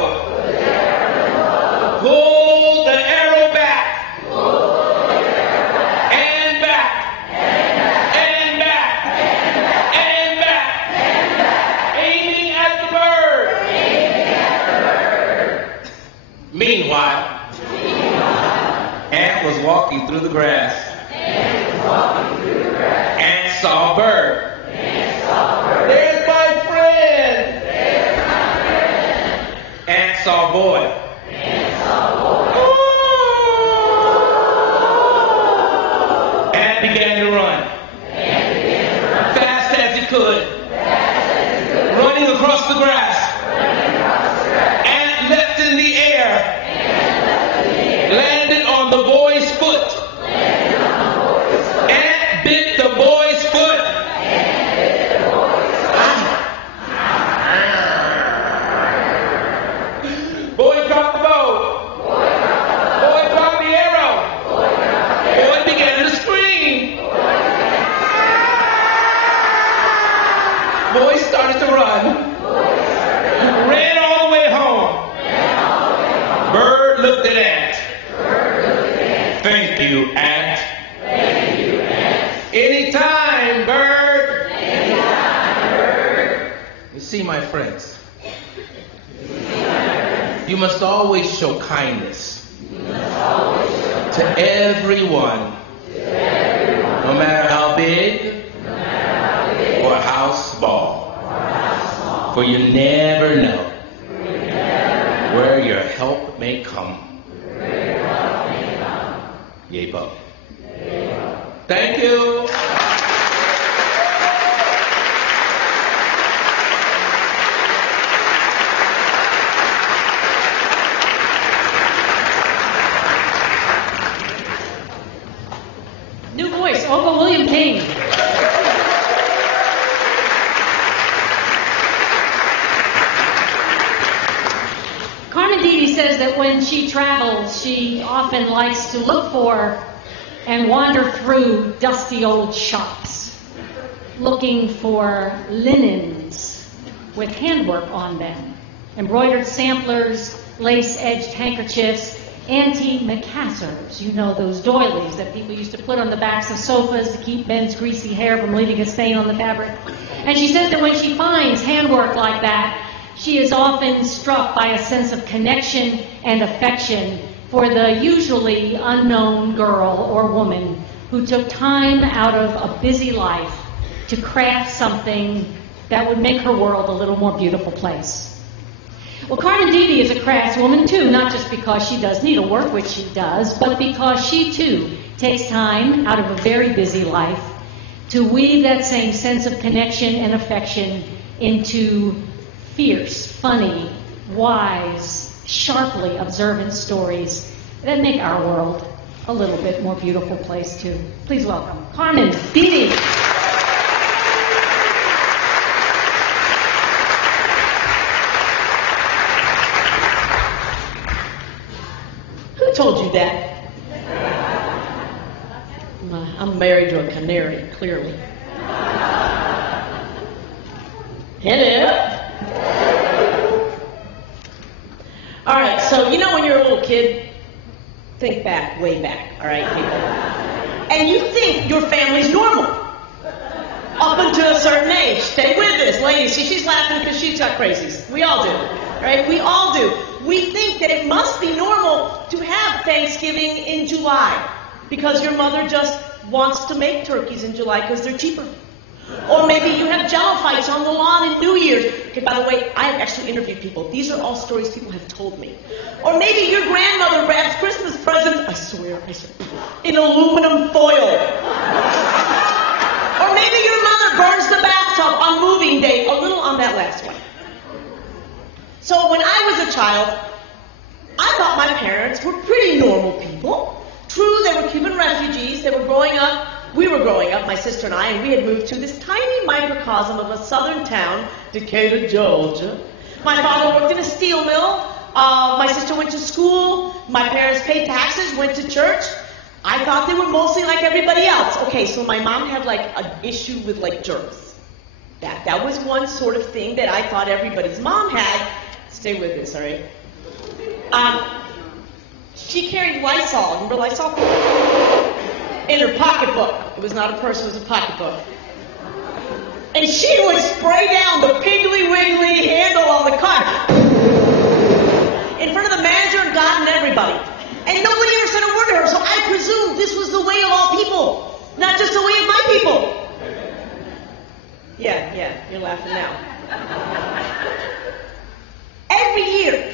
Pulled the arrow back. And back. And back. And back. Aiming at the bird. Meanwhile, Ant was walking through the grass. Ant saw a bird. There's my friend. Ant saw a boy. Ant began to run. Fast as he could. Running across the grass. Ant leapt in the air. Landed on the boy's foot. Ant bit the boy's foot. Boy dropped the bow. Boy dropped the arrow. Boy began to scream. Boy started to run. Ran all the way home. Bird looked at Ant. Thank you, Ant. Anytime, bird. You see, my friends, you must always show kindness to everyone, no matter how big or how small. For you never know where your help may come. Yay, Bo. Thank you. New voice, Oba William King. Carmen DeeDee says that when she travels, she often likes to look for and wander through dusty old shops, looking for linens with handwork on them, embroidered samplers, lace-edged handkerchiefs, anti-macassars, you know, those doilies that people used to put on the backs of sofas to keep men's greasy hair from leaving a stain on the fabric. And she says that when she finds handwork like that, she is often struck by a sense of connection and affection for the usually unknown girl or woman who took time out of a busy life to craft something that would make her world a little more beautiful place. Well, Carmen DeeDee is a craftswoman too, not just because she does needlework, which she does, but because she too takes time out of a very busy life to weave that same sense of connection and affection into fierce, funny, wise, sharply observant stories that make our world a little bit more beautiful place too. Please welcome Carmen DeeDee. Who told you that? I'm married to a canary, clearly. Hello. All right, so you know when you're a little kid, think back, way back, all right, people. And you think your family's normal up until a certain age. Stay with this, ladies. See, she's laughing because she's got crazies. We all do, right? We all do. We think that it must be normal to have Thanksgiving in July because your mother just wants to make turkeys in July because they're cheaper. Or maybe you have jello fights on the lawn in New Year's. Okay, by the way, I have actually interviewed people. These are all stories people have told me. Or maybe your grandmother wraps Christmas presents, I swear, in aluminum foil. Or maybe your mother burns the bathtub on moving day, a little on that last one. So when I was a child, I thought my parents were pretty normal people. True, they were Cuban refugees. They were growing up. We were growing up, my sister and I, and we had moved to this tiny microcosm of a southern town, Decatur, Georgia. My father worked in a steel mill. My sister went to school. My parents paid taxes, went to church. I thought they were mostly like everybody else. Okay, so my mom had like an issue with like germs. That was one sort of thing that I thought everybody's mom had. Stay with this, all right? She carried Lysol. Remember Lysol? In her pocketbook. It was not a purse, it was a pocketbook. And she would spray down the Piggly Wiggly handle on the car in front of the manager and God and everybody. And nobody ever said a word to her, so I presumed this was the way of all people, not just the way of my people. Yeah, you're laughing now. Every year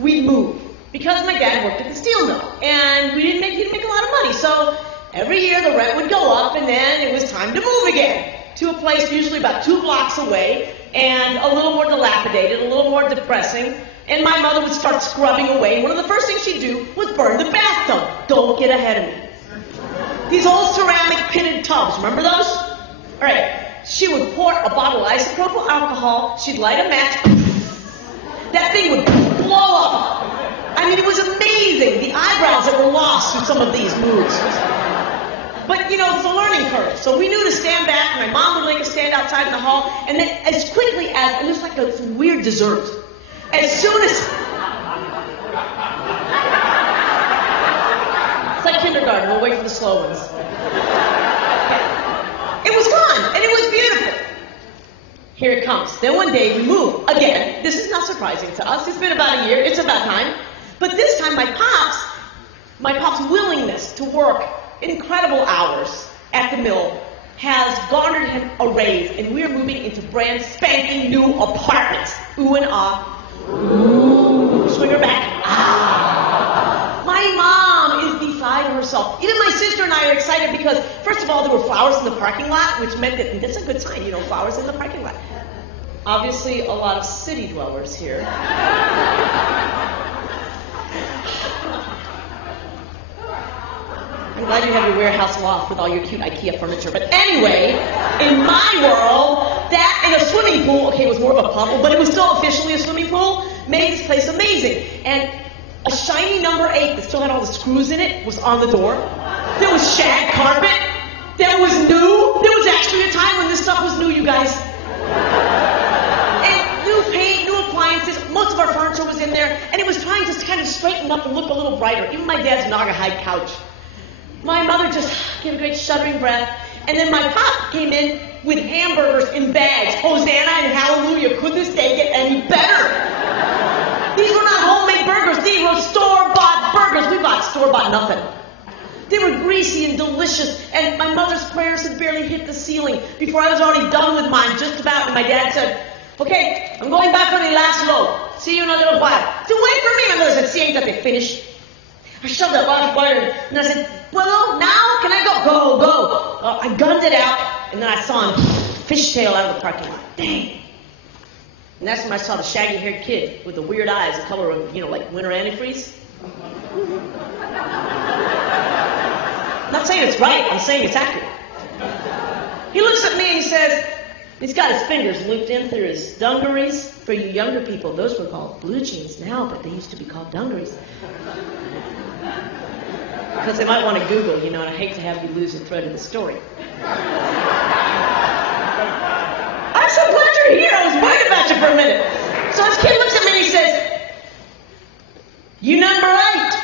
we'd move because my dad worked at the steel mill and he didn't make a lot of money. So every year the rent would go up and then it was time to move again to a place usually about 2 blocks away and a little more dilapidated, a little more depressing. And my mother would start scrubbing away. One of the first things she'd do was burn the bathtub. Don't get ahead of me. These old ceramic pitted tubs, remember those? All right. She would pour a bottle of isopropyl alcohol. She'd light a match. That thing would blow up. I mean, it was amazing. The eyebrows that were lost through some of these moves. But, you know, it's a learning curve. So we knew to stand back. My mom would make us stand outside in the hall. And then as quickly as, and it was like a weird dessert. As soon as... It's like kindergarten. We'll wait for the slow ones. It was fun. And it was beautiful. Here it comes. Then one day we move. Again, this is not surprising to us. It's been about a year. It's about time. But this time my pop's willingness to work incredible hours at the mill has garnered him a raise, and we're moving into brand spanking new apartments. Ooh and ah. Ooh. Swing her back. Ah. My mom is beside herself. Even my sister and I are excited because, first of all, there were flowers in the parking lot, which meant that that's a good sign, you know, flowers in the parking lot. Obviously, a lot of city dwellers here. I'm glad you have your warehouse loft with all your cute IKEA furniture. But anyway, in my world, that and a swimming pool, okay, it was more of a puddle, but it was still officially a swimming pool, made this place amazing. And a shiny number 8 that still had all the screws in it was on the door. There was shag carpet. That was new. There was actually a time when this stuff was new, you guys. And new paint, new appliances. Most of our furniture was in there, and it was trying to kind of straighten up and look a little brighter. Even my dad's Naugahyde couch. My mother just gave a great shuddering breath, and then my pop came in with hamburgers in bags. Hosanna and hallelujah. Could this day get any better? These were not homemade burgers. These were store-bought burgers. We bought store-bought nothing. They were greasy and delicious, and my mother's prayers had barely hit the ceiling before I was already done with mine, just about, and my dad said, okay, I'm going back on the last load. See you in a little while. I said, wait for me. My mother said, see, ain't that they finished? I shoved that large butter, and I said, well, now can I go? Go. I gunned it out, and then I saw him fishtail out of the parking lot. Dang. And that's when I saw the shaggy-haired kid with the weird eyes, the color of, you know, like winter antifreeze. I'm not saying it's right, I'm saying it's accurate. He looks at me and he says, he's got his fingers looped in through his dungarees. For you younger people, those were called blue jeans now, but they used to be called dungarees. Because they might want to Google, you know, and I hate to have you lose the thread of the story. I'm so glad you're here. I was worried about you for a minute. So this kid looks at me and he says, you number 8.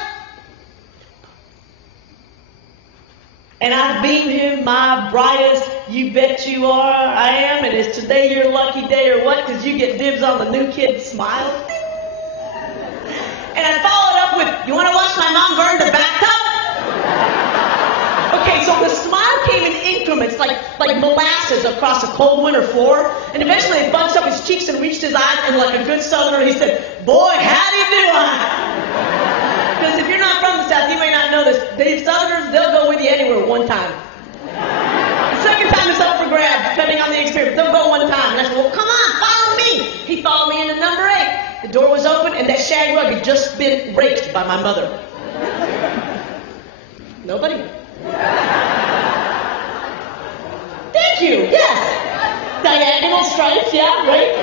And I beamed him my brightest, you bet you are, I am, and is today your lucky day or what? Because you get dibs on the new kid's smile. And I followed up with, you want to watch my mom burn the bathtub? Okay, so the smile came in increments, like molasses across a cold winter floor, and eventually it bunched up his cheeks and reached his eyes, and like a good Southerner, he said, boy, howdy do I? Because if you're not from the South, you may not know this. The Southerners, they'll go with you anywhere one time. The second time is up for grabs, depending on the experience. They'll go one time. And I said, well, come on, follow me. He followed me into number 8. The door was open, and that shag rug had just been raked by my mother. Nobody? Thank you, yes. Diagonal stripes, yeah, right?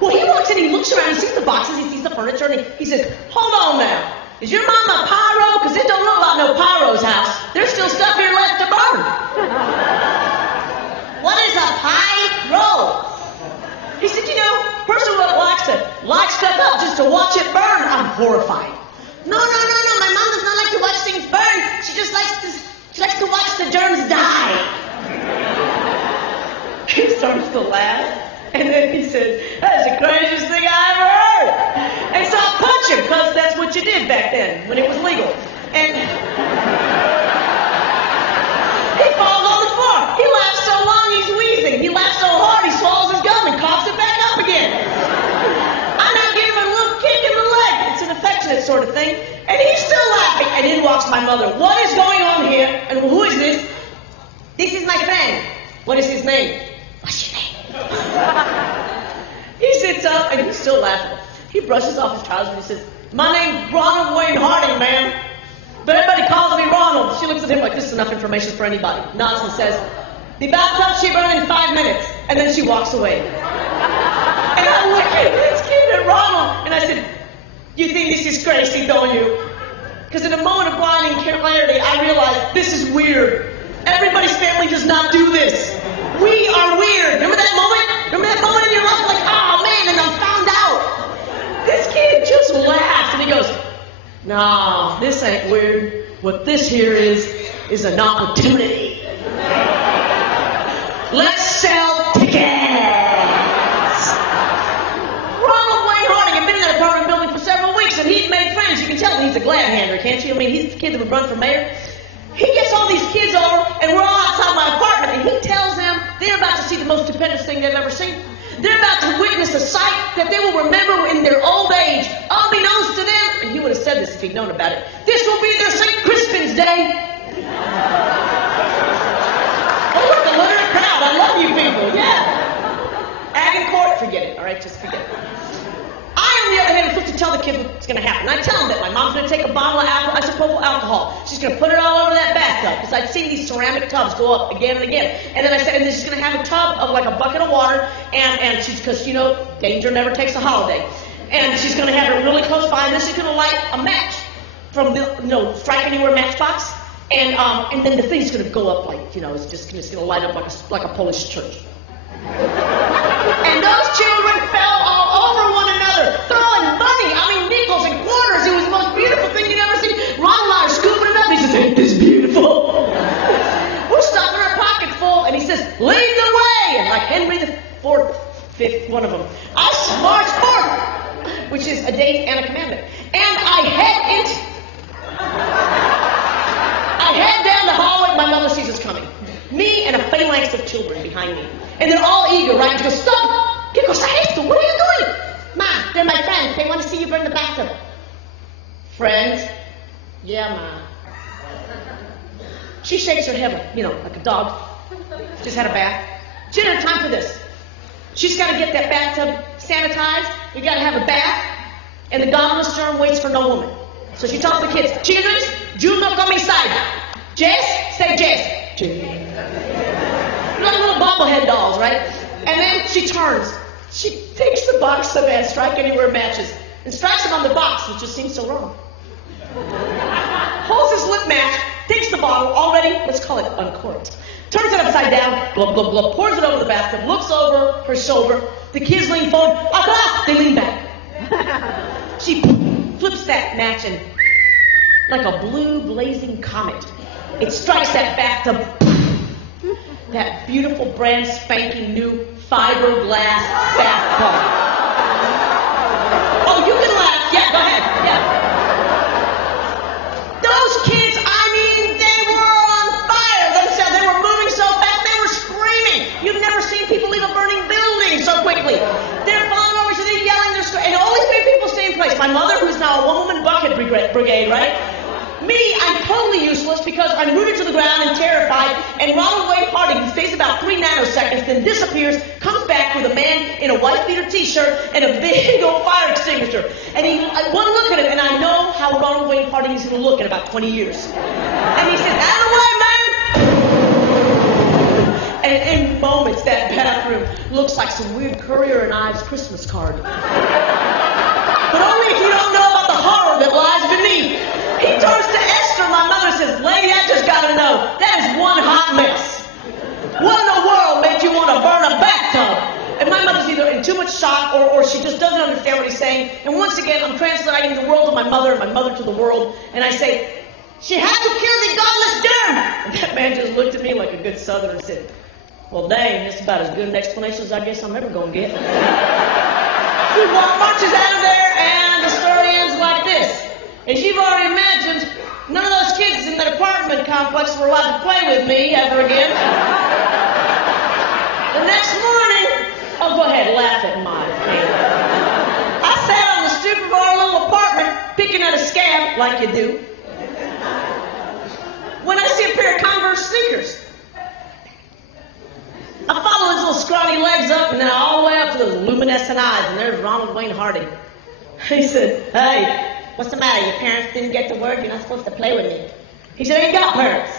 Well, he walks in, he looks around, he sees the boxes, he sees the furniture, and he says, hold on now. Is your mom a pyro? Because this don't look like no pyro's house. There's still stuff here left to burn. What is a pyro? He said, you know, person what likes to light stuff up just to watch it burn. I'm horrified. No. My mom does not like to watch things burn. She just likes to watch the germs die. He starts to laugh, and then he says, that's the craziest thing I ever heard. And so I punch him, because that's what you did back then, when it was legal. And he falls on the floor. He laughs so long, he's wheezing. He laughs so hard, he swallows his gum and coughs it back up again. I'm not giving him a little kick in the leg. It's an affectionate sort of thing. And he's still laughing. And in walks my mother. What is going on here? And who is this? This is my friend. What is his name? What's your name? He sits up and he's still laughing. He brushes off his trousers and he says, my name's Ronald Wayne Harding, ma'am. But everybody calls me Ronald. She looks at him like this is enough information for anybody. Nods and says, the bathtub she burned in 5 minutes. And then she walks away. And I look at this kid and Ronald and I said, you think this is crazy, don't you? Because in a moment of blinding clarity, I realized this is weird. Everybody's family does not do this. We are weird. Remember that moment? Remember that moment in your life? Like, oh man, and I found out. This kid just laughed and he goes, nah, this ain't weird. What this here is an opportunity. Let's sell tickets. Ronald Wayne Harding had been in that apartment building for several weeks and he'd made friends. You can tell he's a glad hander, can't you? I mean, he's the kid that would run for mayor. He gets all these kids over and we're all outside my apartment and he most stupendous thing they've ever seen. They're about to witness a sight that they will remember in their old age, unbeknownst to them. And he would have said this if he'd known about it. This will be their St. Crispin's Day. Oh, look, the literate crowd. I love you people. Yeah. Ag and court, forget it. All right, just forget it. I, on the other hand, am supposed to tell the kids what's going to happen. I tell them that my mom's going to take a bottle of alcohol. She's going to put it all over that bathtub, because I'd seen these ceramic tubs go up again and again. And then I said, and then she's going to have a tub of like a bucket of water, and she's, because, you know, danger never takes a holiday. And she's going to have it really close by, and then she's going to light a match from the, you know, Strike Anywhere matchbox. And then the thing's going to go up like, you know, it's going to light up like a Polish church. And those children fell all over one another, throwing money, nickels and quarters. It was the most beautiful thing you'd ever seen. Ron and I are scooping it up. He says, ain't this beautiful? We're stuffing our pockets full, and he says, lead the way. And like Henry the Fourth, Fifth, one of them, I march forth, which is a date and a commandment. And I head down the hallway. My mother sees us coming. Me and a phalanx of children behind me. And they're all eager, right? She goes, stop! ¿Qué cosa es esto? What are you doing? Ma, they're my friends. They want to see you burn the bathtub. Friends? Yeah, Ma. She shakes her head, you know, like a dog. Just had a bath. She didn't have time for this. She's got to get that bathtub sanitized. We got to have a bath. And the godless germ waits for no woman. So she tells the kids, children, you no come inside. Jess, say Jess. Like little bobblehead dolls, right? And then she turns. She takes the box of Strike Anywhere matches and strikes them on the box, which just seems so wrong. Holds his lit match, takes the bottle, already, let's call it uncorked. Turns it upside down, glub, glub, glub, pours it over the bathtub, looks over her shoulder. The kids lean forward, they lean back. She flips that match and, like a blue blazing comet, it strikes that bathtub. That beautiful brand spanking new fiberglass bathtub. Oh, you can laugh. Yeah, go ahead. Yeah. Those kids, they were on fire themselves. They were moving so fast, they were screaming. You've never seen people leave a burning building so quickly. They're falling over, so they're yelling, they're screaming. And only three people stay in place. My mother, who's now a one-woman bucket brigade, right? Me, I'm totally useless because I'm rooted to the ground and terrified, and Ronald Wayne Harding stays about 3 nanoseconds, then disappears, comes back with a man in a white beater t-shirt and a big old fire extinguisher. And one look at him, and I know how Ronald Wayne Harding is going to look in about 20 years. And he says, out of the way, man! And in moments, that bathroom looks like some weird Currier and Ives Christmas card. But only if you don't know about the horror that lies beneath. He turns to Esther, my mother, says, lady, I just got to know, that is one hot mess. What in the world made you want to burn a bathtub? And my mother's either in too much shock or she just doesn't understand what he's saying. And once again, I'm translating the world to my mother and my mother to the world. And I say, she had to kill the godless germ. And that man just looked at me like a good Southerner and said, well, dang, that's about as good an explanation as I guess I'm ever going to get. He marches out of there and the story ends like this. As you've already imagined, none of those kids in that apartment complex were allowed to play with me ever again. The next morning, oh, go ahead, laugh at my pain. I sat on the stoop of our little apartment, picking at a scab, like you do, when I see a pair of Converse sneakers. I follow his little scrawny legs up, and then all the way up to those luminescent eyes, and there's Ronald Wayne Harding. He said, hey, what's the matter? Your parents didn't get the word? You're not supposed to play with me. He said, I ain't got parents.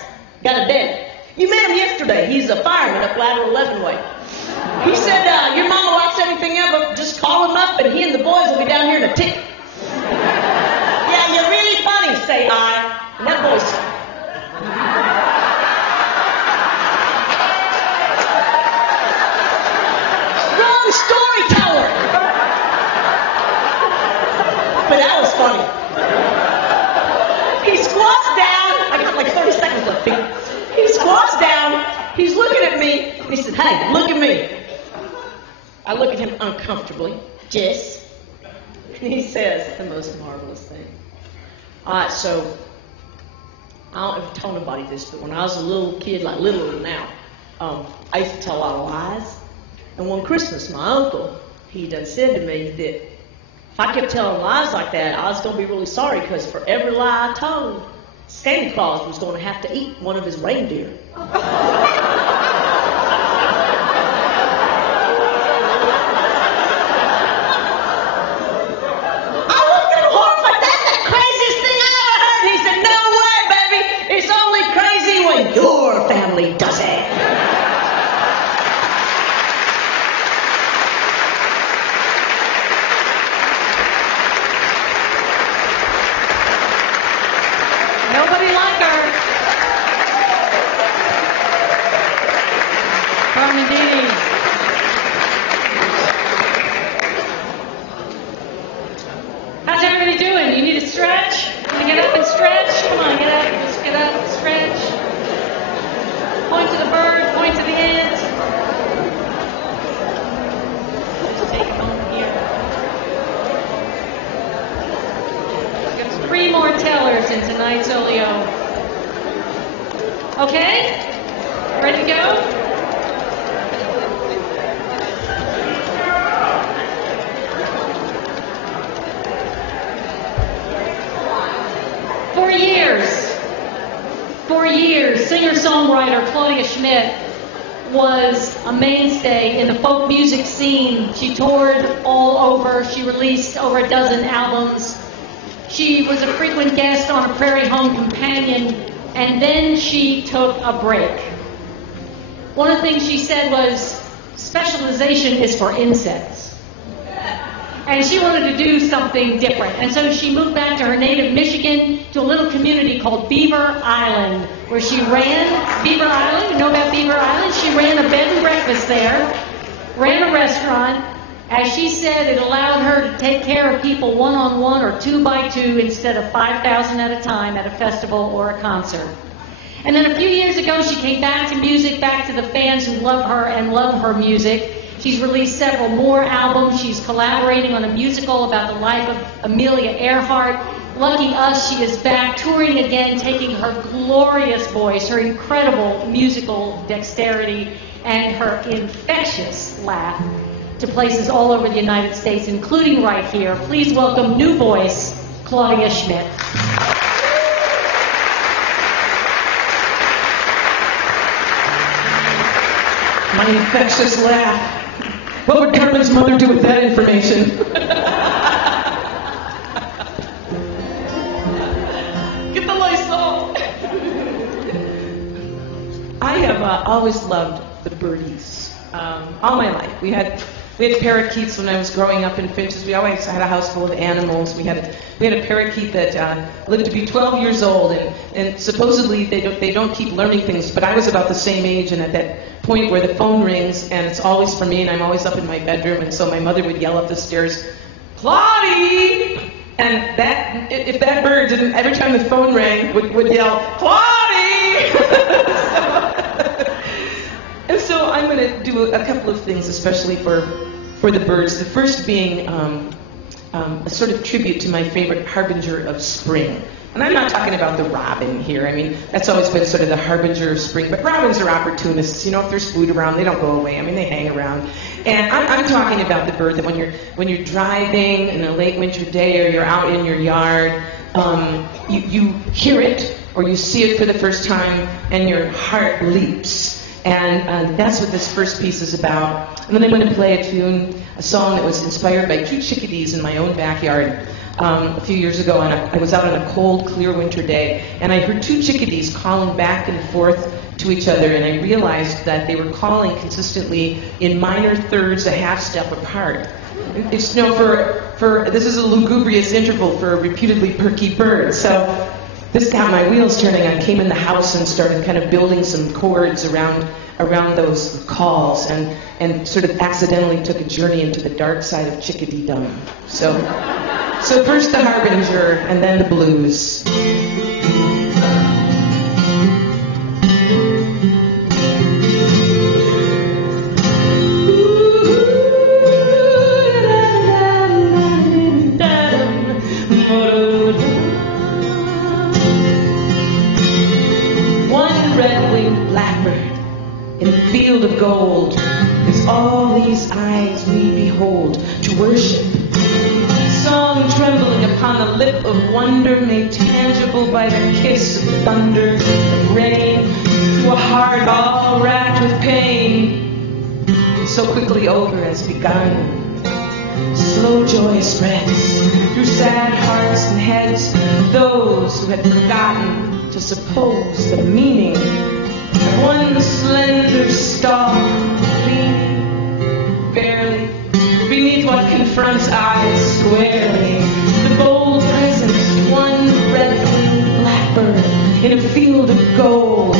Got a dad. You met him yesterday. He's a fireman up Lateral 11 way. He said, your mama likes anything ever, just call him up and he and the boys will be down here in a tick. Yeah, you're really funny, say I. And that boy's... Wrong storyteller! But that was funny. He squats down, I got like 30 seconds left. He squats down, he's looking at me, and he said, hey, look at me. I look at him uncomfortably. Yes. And he says the most marvelous thing. All right, so, I don't ever tell nobody this, but when I was a little kid, like littler than now, I used to tell a lot of lies. And one Christmas, my uncle, he done said to me that if I kept telling lies like that, I was going to be really sorry, because for every lie I told, Santa Claus was going to have to eat one of his reindeer. Your family does it. Nobody like her. Carmen DeeDee. How's everybody doing? You need a stretch? Want to get up and stretch? Come on, get up. Just get up, stretch. Point to the bird, point to the ant. Just take it home here. There's 3 more tellers in tonight's Olio. Okay? Ready to go? For years, singer-songwriter Claudia Schmidt was a mainstay in the folk music scene. She toured all over. She released over a dozen albums. She was a frequent guest on A Prairie Home Companion, and then she took a break. One of the things she said was, specialization is for insects. And she wanted to do something different. And so she moved back to her native Michigan to a little community called Beaver Island, where she ran Beaver Island. You know about Beaver Island? She ran a bed and breakfast there, ran a restaurant. As she said, it allowed her to take care of people one-on-one or 2-by-2 instead of 5,000 at a time at a festival or a concert. And then a few years ago, she came back to music, back to the fans who love her and love her music. She's released several more albums. She's collaborating on a musical about the life of Amelia Earhart. Lucky us, she is back touring again, taking her glorious voice, her incredible musical dexterity, and her infectious laugh to places all over the United States, including right here. Please welcome new voice, Claudia Schmidt. My infectious laugh. What would Carmen's mother do with that information? Get the Lysol. I have always loved the birdies all my life. We had parakeets when I was growing up in Finches. We always had a house full of animals. We had a parakeet that lived to be 12 years old, and supposedly they don't keep learning things. But I was about the same age, and at that point where the phone rings, and it's always for me, and I'm always up in my bedroom, and so my mother would yell up the stairs, "Claudie!" And if that bird didn't, every time the phone rang, would yell, "Claudie!" And so I'm going to do a couple of things, especially for the birds. The first being a sort of tribute to my favorite harbinger of spring. And I'm not talking about the robin here. I mean, that's always been sort of the harbinger of spring. But robins are opportunists. You know, if there's food around, they don't go away. I mean, they hang around. And I'm talking about the bird that when you're driving in a late winter day, or you're out in your yard, you hear it or you see it for the first time, and your heart leaps. And that's what this first piece is about. And then I'm going to play a song that was inspired by 2 chickadees in my own backyard. A few years ago, and I was out on a cold, clear winter day, and I heard 2 chickadees calling back and forth to each other, and I realized that they were calling consistently in minor thirds, a half step apart. It's, you know, for this is a lugubrious interval for a reputedly perky bird. So this got my wheels turning. I came in the house and started kind of building some chords around those calls, and sort of accidentally took a journey into the dark side of chickadee-dom. So first the harbinger, and then the blues. One red-winged blackbird in a field of gold is all these eyes we behold to worship. Song trembling upon the lip of wonder, made tangible by the kiss of thunder, of rain, to a heart all racked with pain, so quickly over as begun. Slow joy spreads through sad hearts and heads, those who had forgotten to suppose the meaning of one slender stalk leaning barely beneath what confronts eyes squarely. The bold presence, one red-winged blackbird in a field of gold.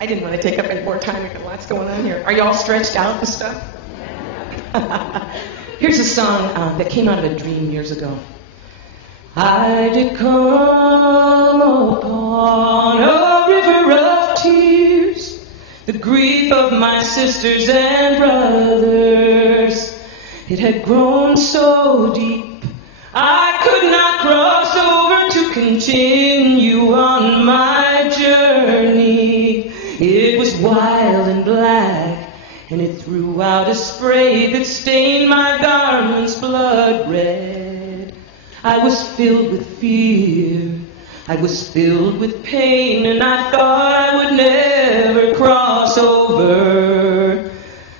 I didn't want to take up any more time. We've got lots going on here. Are you all stretched out with stuff? Here's a song that came out of a dream years ago. I did come upon a river of tears, the grief of my sisters and brothers. It had grown so deep, I could not cross over to continue on my journey. It was wild and black, and it threw out a spray that stained my garments blood red. I was filled with fear, I was filled with pain, and I thought I would never cross over.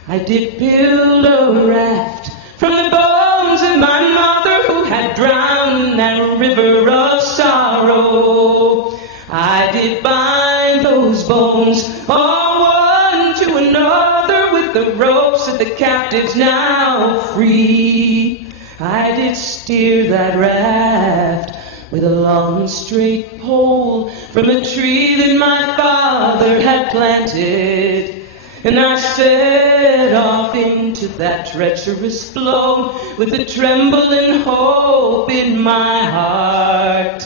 I did build a raft from the bones of my mother who had drowned in that river of sorrow. I did bind those bones, all one to another, with the ropes of the captives now free. I did steer that raft with a long straight pole from a tree that my father had planted. And I set off into that treacherous flow with a trembling hope in my heart.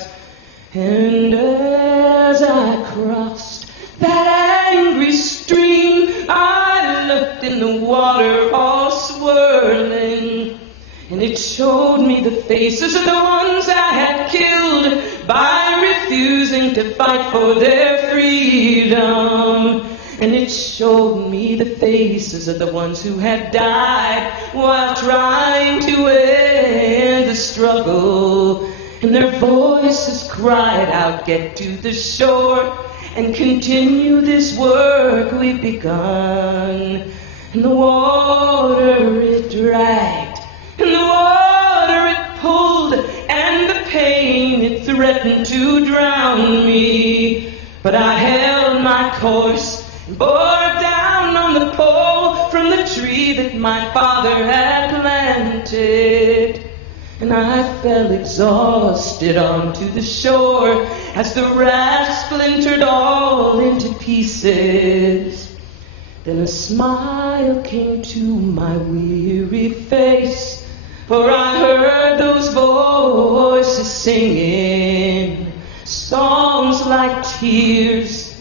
And as I crossed that angry stream, I looked in the water all swirling, and it showed me the faces of the ones I had killed by refusing to fight for their freedom. And it showed me the faces of the ones who had died while trying to end the struggle. And their voices cried out, "Get to the shore and continue this work we've begun." And the water it dragged, and the water it pulled, and the pain it threatened to drown me. But I held my course, bore down on the pole from the tree that my father had planted. And I fell exhausted onto the shore as the raft splintered all into pieces. Then a smile came to my weary face, for I heard those voices singing songs like tears,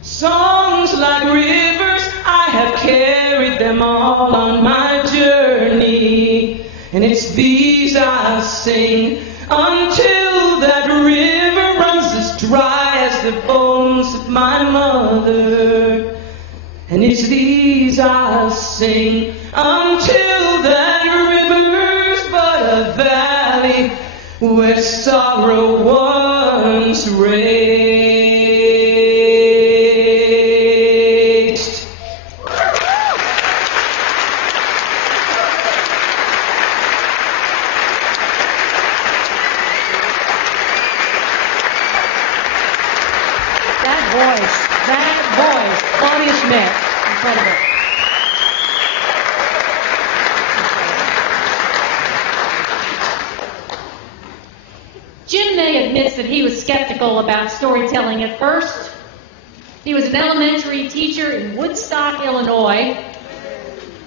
songs like rivers. I have carried them all on my journey, and it's these I'll sing until that river runs as dry as the bones of my mother. And it's these I'll sing until that river's but a valley where sorrow once raged. That voice, Claudia Schmidt, incredible. Jim May admits that he was skeptical about storytelling at first. He was an elementary teacher in Woodstock, Illinois,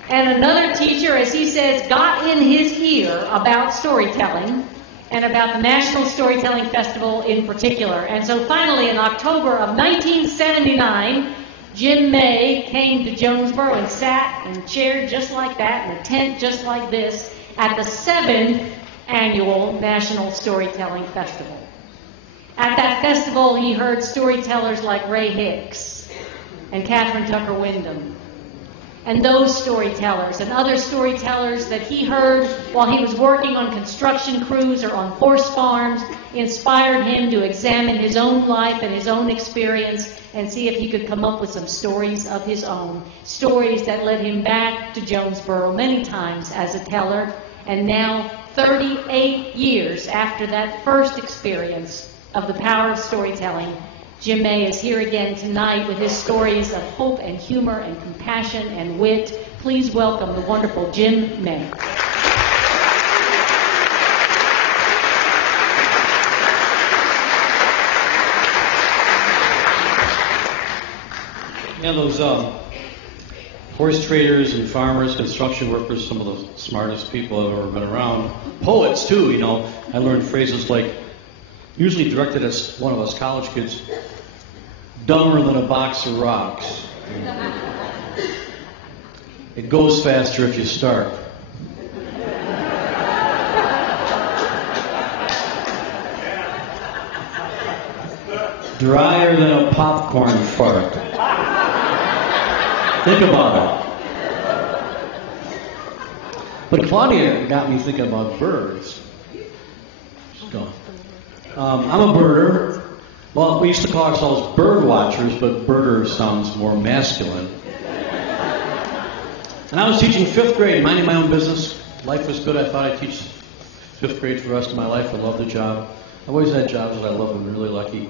and another teacher, as he says, got in his ear about storytelling and about the National Storytelling Festival in particular. And so finally, in October of 1979, Jim May came to Jonesboro and sat in a chair just like that, in a tent just like this, at the 7th Annual National Storytelling Festival. At that festival, he heard storytellers like Ray Hicks and Catherine Tucker Wyndham. And those storytellers and other storytellers that he heard while he was working on construction crews or on horse farms inspired him to examine his own life and his own experience and see if he could come up with some stories of his own, stories that led him back to Jonesboro many times as a teller. And now, 38 years after that first experience of the power of storytelling, Jim May is here again tonight with his stories of hope and humor and compassion and wit. Please welcome the wonderful Jim May. Yeah, those horse traders and farmers, construction workers, some of the smartest people I've ever been around. Poets, too, you know. I learned phrases like, usually directed at one of us college kids, dumber than a box of rocks. It goes faster if you start. Drier than a popcorn fart. Think about it. But Claudia got me thinking about birds. She's gone. I'm a birder. Well, we used to call ourselves bird watchers, but birder sounds more masculine. And I was teaching 5th grade, minding my own business. Life was good. I thought I'd teach 5th grade for the rest of my life. I loved the job. I've always had jobs that I love and really lucky.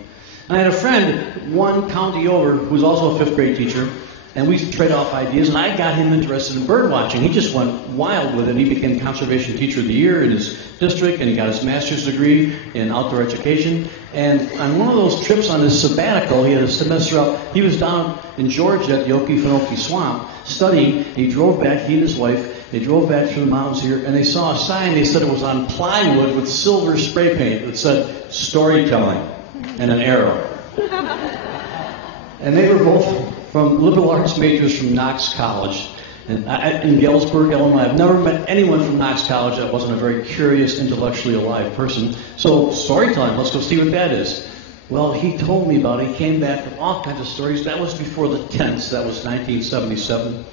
And I had a friend, one county over, who was also a 5th grade teacher, and we used to trade off ideas, and I got him interested in bird watching. He just went wild with it. He became Conservation Teacher of the Year in his district, and he got his master's degree in outdoor education. And on one of those trips on his sabbatical, he had a semester out, he was down in Georgia at the Okefenokee Swamp studying. He drove back, he and his wife, they drove back through the mountains here, and they saw a sign. They said it was on plywood with silver spray paint that said, storytelling, and an arrow. And they were both from liberal arts majors from Knox College in Galesburg, Illinois. I've never met anyone from Knox College that wasn't a very curious, intellectually alive person. So storytelling, let's go see what that is. Well, he told me about it. He came back with all kinds of stories. That was before the tents. That was 1977.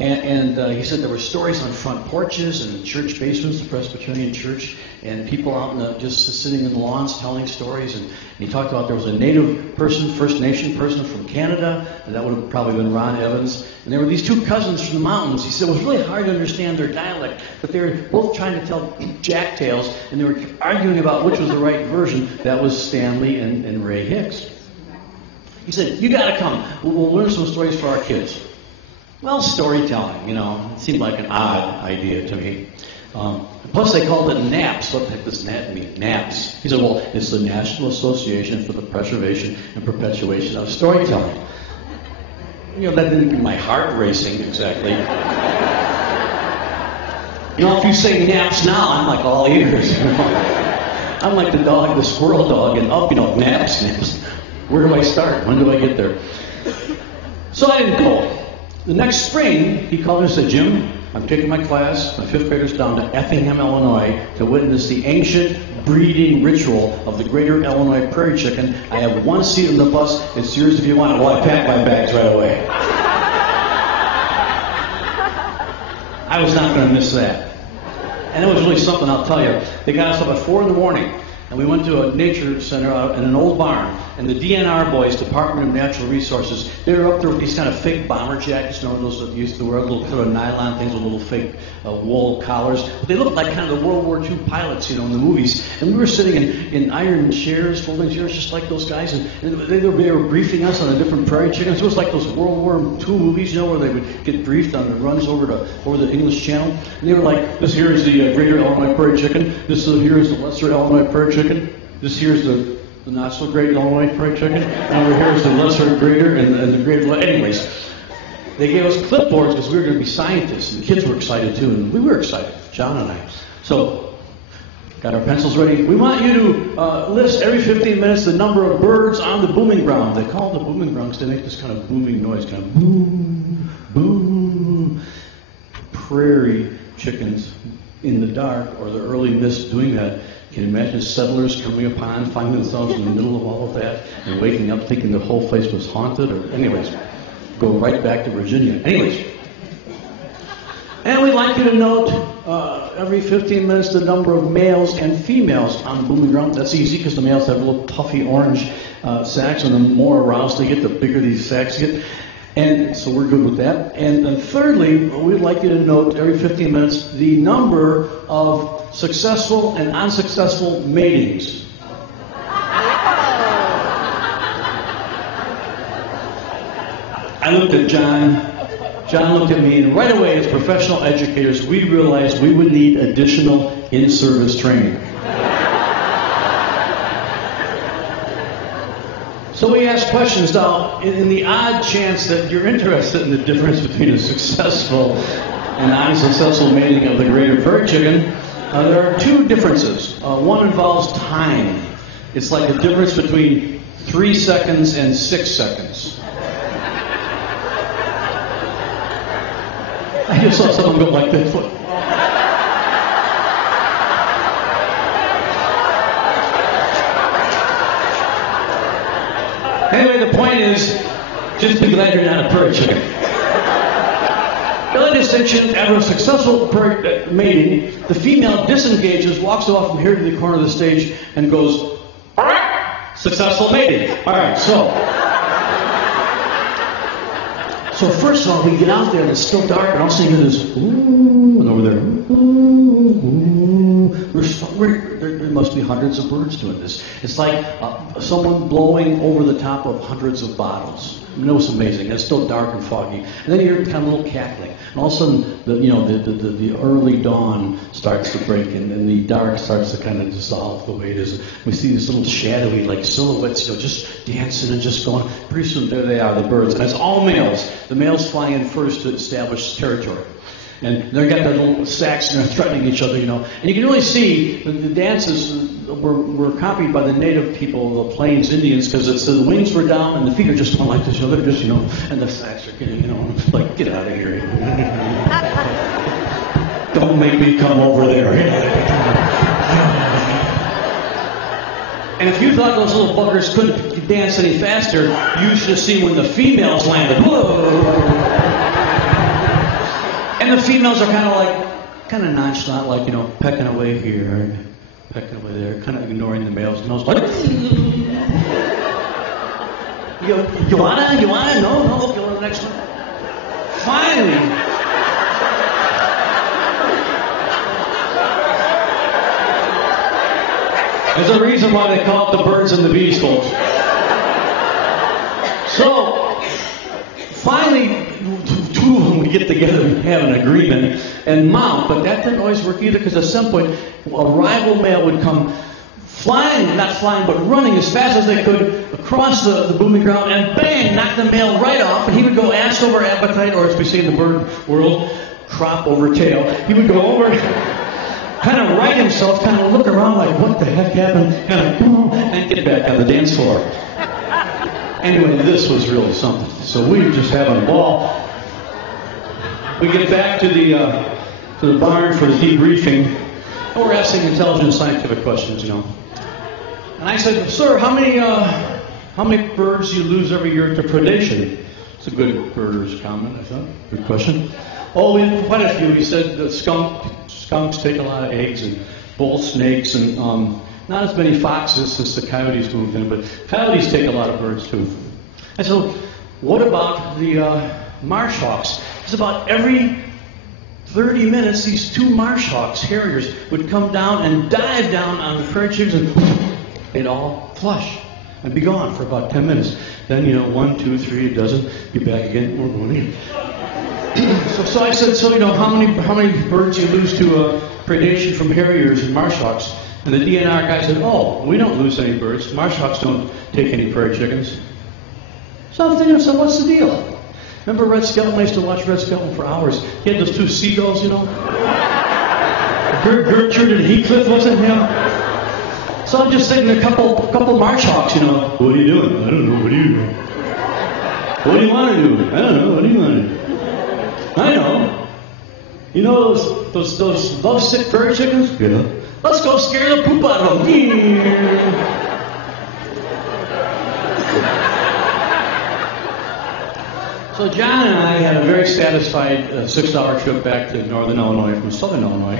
And he said there were stories on front porches and in church basements, the Presbyterian church, and people out just sitting in the lawns telling stories. And he talked about there was a native person, First Nation person from Canada, and that would have probably been Ron Evans. And there were these two cousins from the mountains. He said it was really hard to understand their dialect, but they were both trying to tell jack tales, and they were arguing about which was the right version. That was Stanley and Ray Hicks. He said, you got to come. We'll learn some stories for our kids. Well, storytelling, you know, it seemed like an odd idea to me. Plus, they called it NAPS. What the heck does that mean? NAPS. He said, well, it's the National Association for the Preservation and Perpetuation of Storytelling. You know, that didn't get my heart racing exactly. You know, if you say NAPS now, I'm like all ears. You know? I'm like the dog, the squirrel dog, and up, you know, NAPS, NAPS. Where do I start? When do I get there? So I didn't go. The next spring, he called me and said, Jim, I'm taking my class, my 5th graders, down to Effingham, Illinois, to witness the ancient breeding ritual of the greater Illinois prairie chicken. I have one seat in the bus. It's yours if you want it. Well, I packed my bags right away. I was not going to miss that. And it was really something, I'll tell you. They got us up at 4 in the morning, and we went to a nature center out in an old barn. And the DNR boys, Department of Natural Resources, they were up there with these kind of fake bomber jackets, you know, those that used to wear little sort of nylon things with little fake wool collars. But they looked like kind of the World War II pilots, you know, in the movies. And we were sitting in iron chairs, folding chairs, just like those guys. And they were briefing us on the different prairie chickens. It was like those World War II movies, you know, where they would get briefed on the runs over the English Channel. And they were like, this here is the greater Illinois prairie chicken. This here is the lesser Illinois prairie chicken. This here is the not so great Illinois prairie chicken. And over here is the lesser greater and the greater. Anyways, they gave us clipboards because we were going to be scientists. And the kids were excited too. And we were excited, John and I. So, got our pencils ready. We want you to list every 15 minutes the number of birds on the booming ground. They call it the booming ground because they make this kind of booming noise, kind of boom, boom. Prairie chickens in the dark or the early mist doing that. Can you imagine settlers coming upon, finding themselves in the middle of all of that, and waking up thinking the whole place was haunted? Or, anyways, go right back to Virginia. Anyways, and we'd like you to note every 15 minutes the number of males and females on the booming ground. That's easy because the males have little puffy orange sacs, and the more aroused they get, the bigger these sacs get. And so we're good with that. And then thirdly, we'd like you to note every 15 minutes the number of successful and unsuccessful matings. I looked at John. John looked at me, and right away, as professional educators, we realized we would need additional in-service training. So we ask questions now, in the odd chance that you're interested in the difference between a successful and unsuccessful mating of the greater prairie chicken. There are two differences. One involves time. It's like the difference between 3 seconds and 6 seconds. I just saw someone go like this. Anyway, the point is, just be glad you're not a prairie chicken. The other distinction, after a successful mating, the female disengages, walks off from here to the corner of the stage, and goes, successful mating. All right, so first of all, we get out there and it's still dark, and all of a sudden you hear this, ooh, and over there, ooh. There must be hundreds of birds doing this. It's like someone blowing over the top of hundreds of bottles. I mean, it was amazing. It's still dark and foggy. And then you hear kind of a little cackling. And all of a sudden, the early dawn starts to break, and the dark starts to kind of dissolve the way it is. We see these little shadowy, like silhouettes, just dancing and just going. Pretty soon, there they are, the birds. And it's all males. The males fly in first to establish territory. And they've got their little sacks and they're threatening each other, And you can really see the dances were copied by the native people, the Plains Indians, because the wings were down and the feet are just going like this, they're just, and the sacks are getting, like, get out of here. Don't make me come over there. And if you thought those little buggers couldn't dance any faster, you should have seen when the females landed. Whoa! And the females are kind of nonchalant, like, pecking away here and pecking away there, kind of ignoring the males. And males like, you wanna? No, go to the next one. Finally, there's a reason why they call it the birds and the bees, folks. So, finally, two of them would get together and have an agreement and mount, but that didn't always work either, because at some point a rival male would come not flying, but running as fast as they could across the booming ground and bang, knock the male right off, and he would go ass over appetite, or as we say in the bird world, crop over tail. He would go over, kind of right himself, kind of look around like, what the heck happened, and get back on the dance floor. Anyway, this was really something. So we were just having a ball. We get back to the barn for the debriefing, and we're asking intelligent scientific questions, And I said, sir, how many birds do you lose every year to predation? It's a good bird's comment, I thought. Good question. Oh, quite a few. He said that skunks take a lot of eggs, and bull snakes, and not as many foxes since the coyotes moved in, but coyotes take a lot of birds too. And so, what about the marsh hawks? It's about every 30 minutes, these two marsh hawks, harriers, would come down and dive down on the prairie chickens, and they'd all flush and be gone for about 10 minutes. Then, 1, 2, 3, a dozen, be back again, we're going in. So I said, how many birds you lose to predation from harriers and marsh hawks? And the DNR guy said, oh, we don't lose any birds. Marsh hawks don't take any prairie chickens. So I'm thinking, what's the deal? Remember Red Skelton? I used to watch Red Skelton for hours. He had those two seagulls, Gertrude and Heathcliff, wasn't him? So I'm just thinking a couple marsh hawks, What are you doing? I don't know. What are you doing? What do you want to do? I don't know. What do you want to do? I know. Those lovesick prairie chickens? Yeah. Let's go scare the poop out of them. So John and I had a very satisfied 6-hour trip back to Northern Illinois from Southern Illinois,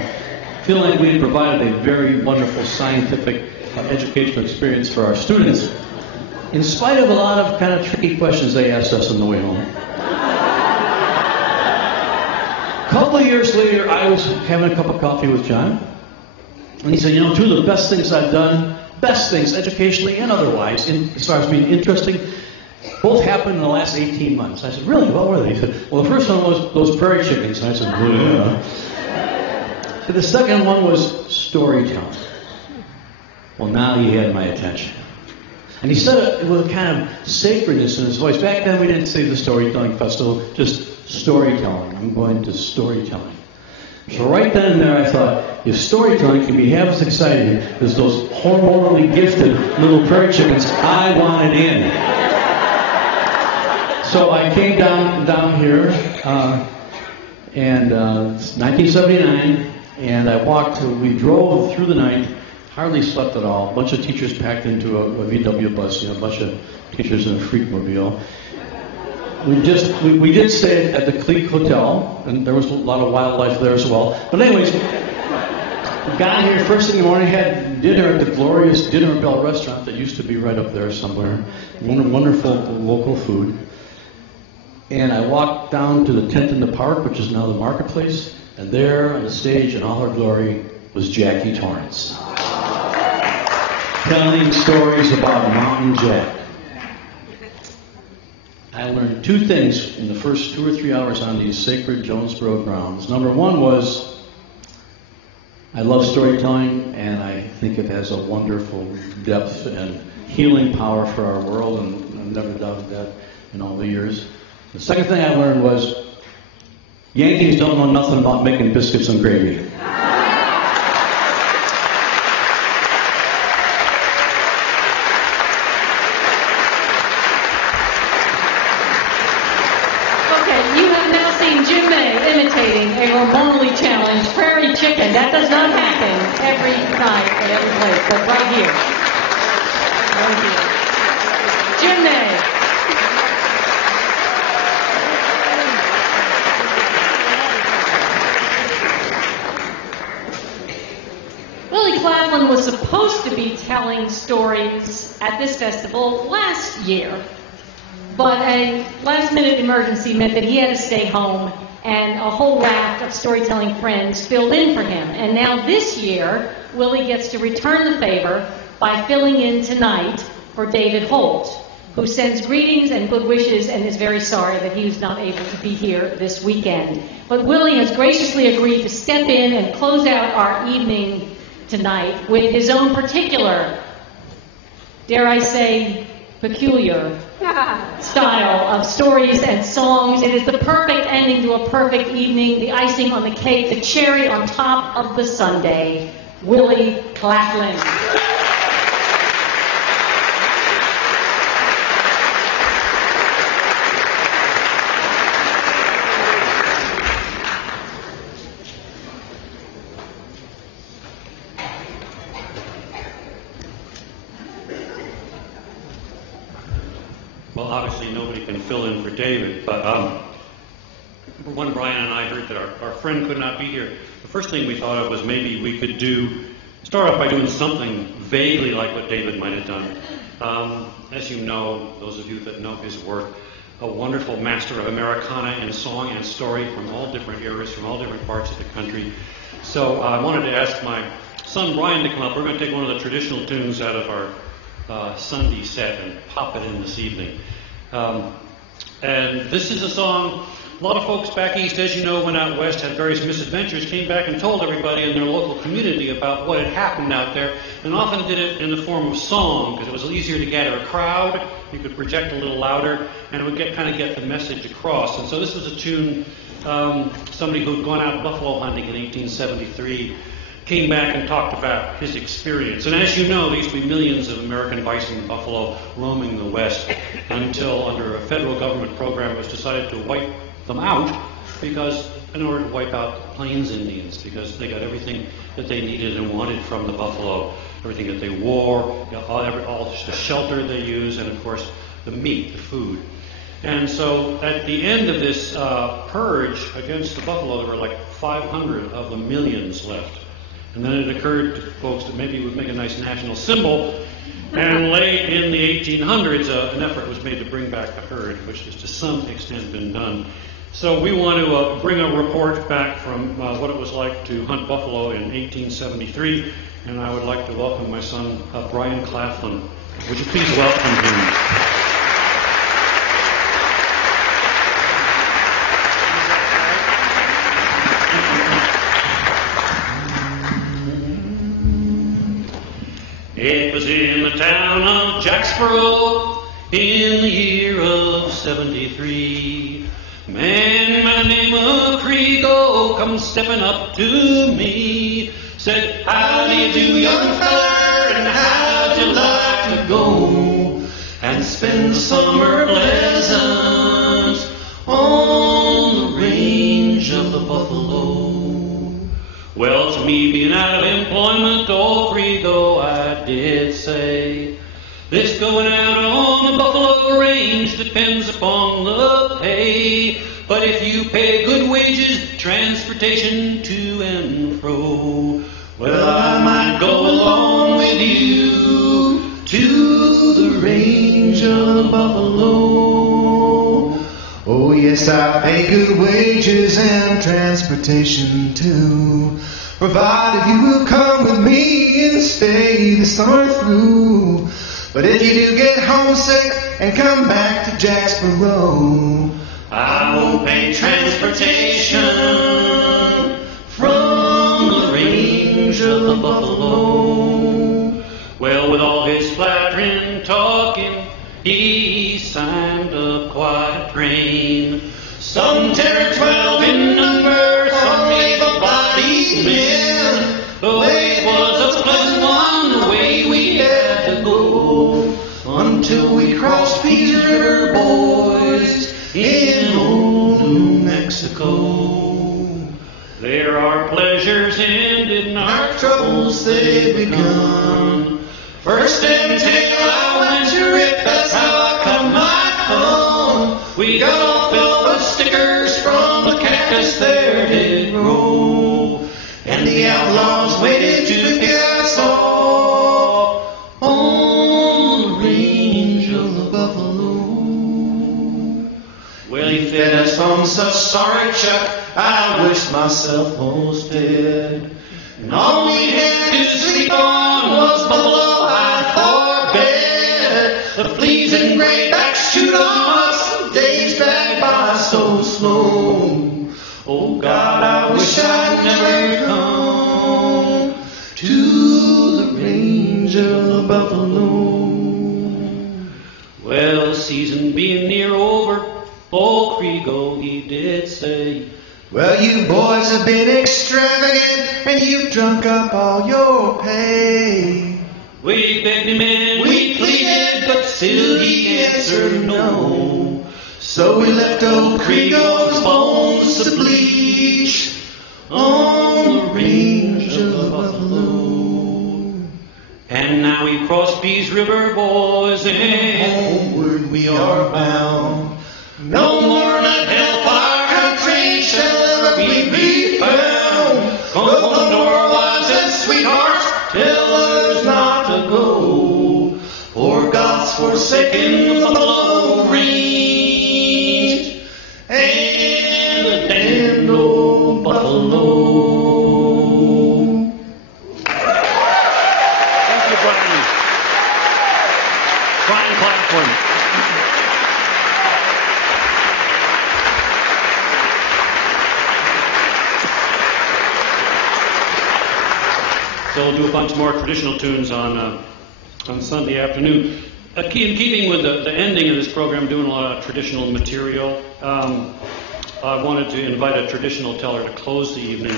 feeling like we had provided a very wonderful scientific educational experience for our students, in spite of a lot of kind of tricky questions they asked us on the way home. A couple of years later, I was having a cup of coffee with John, and he said, two of the best things I've done, educationally and otherwise, as far as being interesting, both happened in the last 18 months. I said, really? What were they? He said, well, the first one was those prairie chickens. And I said, well, yeah. So the second one was storytelling. Well, now he had my attention. And he said it with a kind of sacredness in his voice. Back then we didn't say the storytelling festival, just storytelling. I'm going to storytelling. So right then and there I thought, if storytelling can be half as exciting as those hormonally gifted little prairie chickens, I want it in. So I came down here, and 1979, and I we drove through the night, hardly slept at all. A bunch of teachers packed into a VW bus, a bunch of teachers in a freakmobile. We did stay at the Clique Hotel, and there was a lot of wildlife there as well. But anyways, we got here first thing in the morning, had dinner at the glorious Dinner Bell restaurant that used to be right up there somewhere. Wonderful local food. And I walked down to the tent in the park, which is now the marketplace, and there on the stage in all her glory was Jackie Torrance, telling stories about Mountain Jack. I learned two things in the first 2 or 3 hours on these sacred Jonesboro grounds. Number one was, I love storytelling, and I think it has a wonderful depth and healing power for our world, and I've never doubted that in all the years. The second thing I learned was, Yankees don't know nothing about making biscuits and gravy. A hormonally challenged prairie chicken. That does not happen every night at every place, but right here. Jim May. Willie Clafflin was supposed to be telling stories at this festival last year, but a last-minute emergency meant that he had to stay home, and a whole raft of storytelling friends filled in for him. And now this year, Willie gets to return the favor by filling in tonight for David Holt, who sends greetings and good wishes and is very sorry that he was not able to be here this weekend. But Willie has graciously agreed to step in and close out our evening tonight with his own particular, dare I say, peculiar style of stories and songs. It is the perfect ending to a perfect evening, the icing on the cake, the cherry on top of the sundae. Willie Clafflin. Well, obviously nobody can fill in for David, but when Brian and I heard that our friend could not be here, the first thing we thought of was maybe we could start off by doing something vaguely like what David might have done. As you know, those of you that know his work, a wonderful master of Americana in song and story from all different eras, from all different parts of the country. So I wanted to ask my son Brian to come up. We're going to take one of the traditional tunes out of our Sunday set and pop it in this evening. And this is a song, a lot of folks back east, as you know, went out west, had various misadventures, came back and told everybody in their local community about what had happened out there, and often did it in the form of song, because it was easier to gather a crowd, you could project a little louder, and it would get the message across. And so this was a tune, somebody who had gone out buffalo hunting in 1873, came back and talked about his experience. And as you know, there used to be millions of American bison and buffalo roaming the West until, under a federal government program, it was decided to wipe them out in order to wipe out the Plains Indians, because they got everything that they needed and wanted from the buffalo, everything that they wore, all the shelter they used, and of course the meat, the food. And so at the end of this purge against the buffalo, there were like 500 of the millions left. And then it occurred to folks that maybe it would make a nice national symbol. And late in the 1800s, an effort was made to bring back the herd, which has to some extent been done. So we want to bring a report back from what it was like to hunt buffalo in 1873. And I would like to welcome my son, Brian Clafflin. Would you please welcome him? It was in the town of Jacksboro in the year of 73. Man by the name of Kriego come stepping up to me. Said, how do you do, young feller, and how'd you like to go and spend the summer pleasant on the range of the buffalo? Well, to me being out of employment, old Kriego, I did say, this going out on the buffalo range depends upon the pay. But if you pay good wages, transportation to and fro, well, I might go along with you to the range of buffalo. Oh yes, I pay good wages and transportation too, provided you will come with me and stay the summer through. But if you do get homesick and come back to Jacksboro, I won't pay transportation from the range of the buffalo. Well, with all his flattering talking, he signed up quite a train. Some 10 or 12 in number, some able-bodied men. The way was a pleasant one, the way we had to go, until we crossed Peace River, boys, in old New Mexico. There our pleasures ended and our troubles they begun. First and tail I went to rip, that's how I cut my thumb. We got all filled with stickers from the cactus there did grow, and the outlaws waited to pick us off on the range of the buffalo. Well, he fed us on such sorry chuck, I wished myself most dead. And all we had to sleep on was buffalo hide for bed. The fleas and graybacks shoot on us, and days drag by so slow. Oh God, I wish I'd never come to the range of the buffalo. Well, the season being near over, old Kriego, he did say, well, you boys have been extravagant and you've drunk up all your pay. We begged him and we pleaded, but still he answered no. So we left old Kriego's bones to bleach on the range of the buffalo. And now we cross Peace River, boys, and homeward we are bound. No more that hellfire country shall ever be found. Go to our wives and sweethearts, tell others not to go, for God's forsaken buffalo range and the damned old buffalo. Thank you, Brian. Brian Clafflin. So we'll do a bunch more traditional tunes on Sunday afternoon. In keeping with the ending of this program, doing a lot of traditional material, I wanted to invite a traditional teller to close the evening.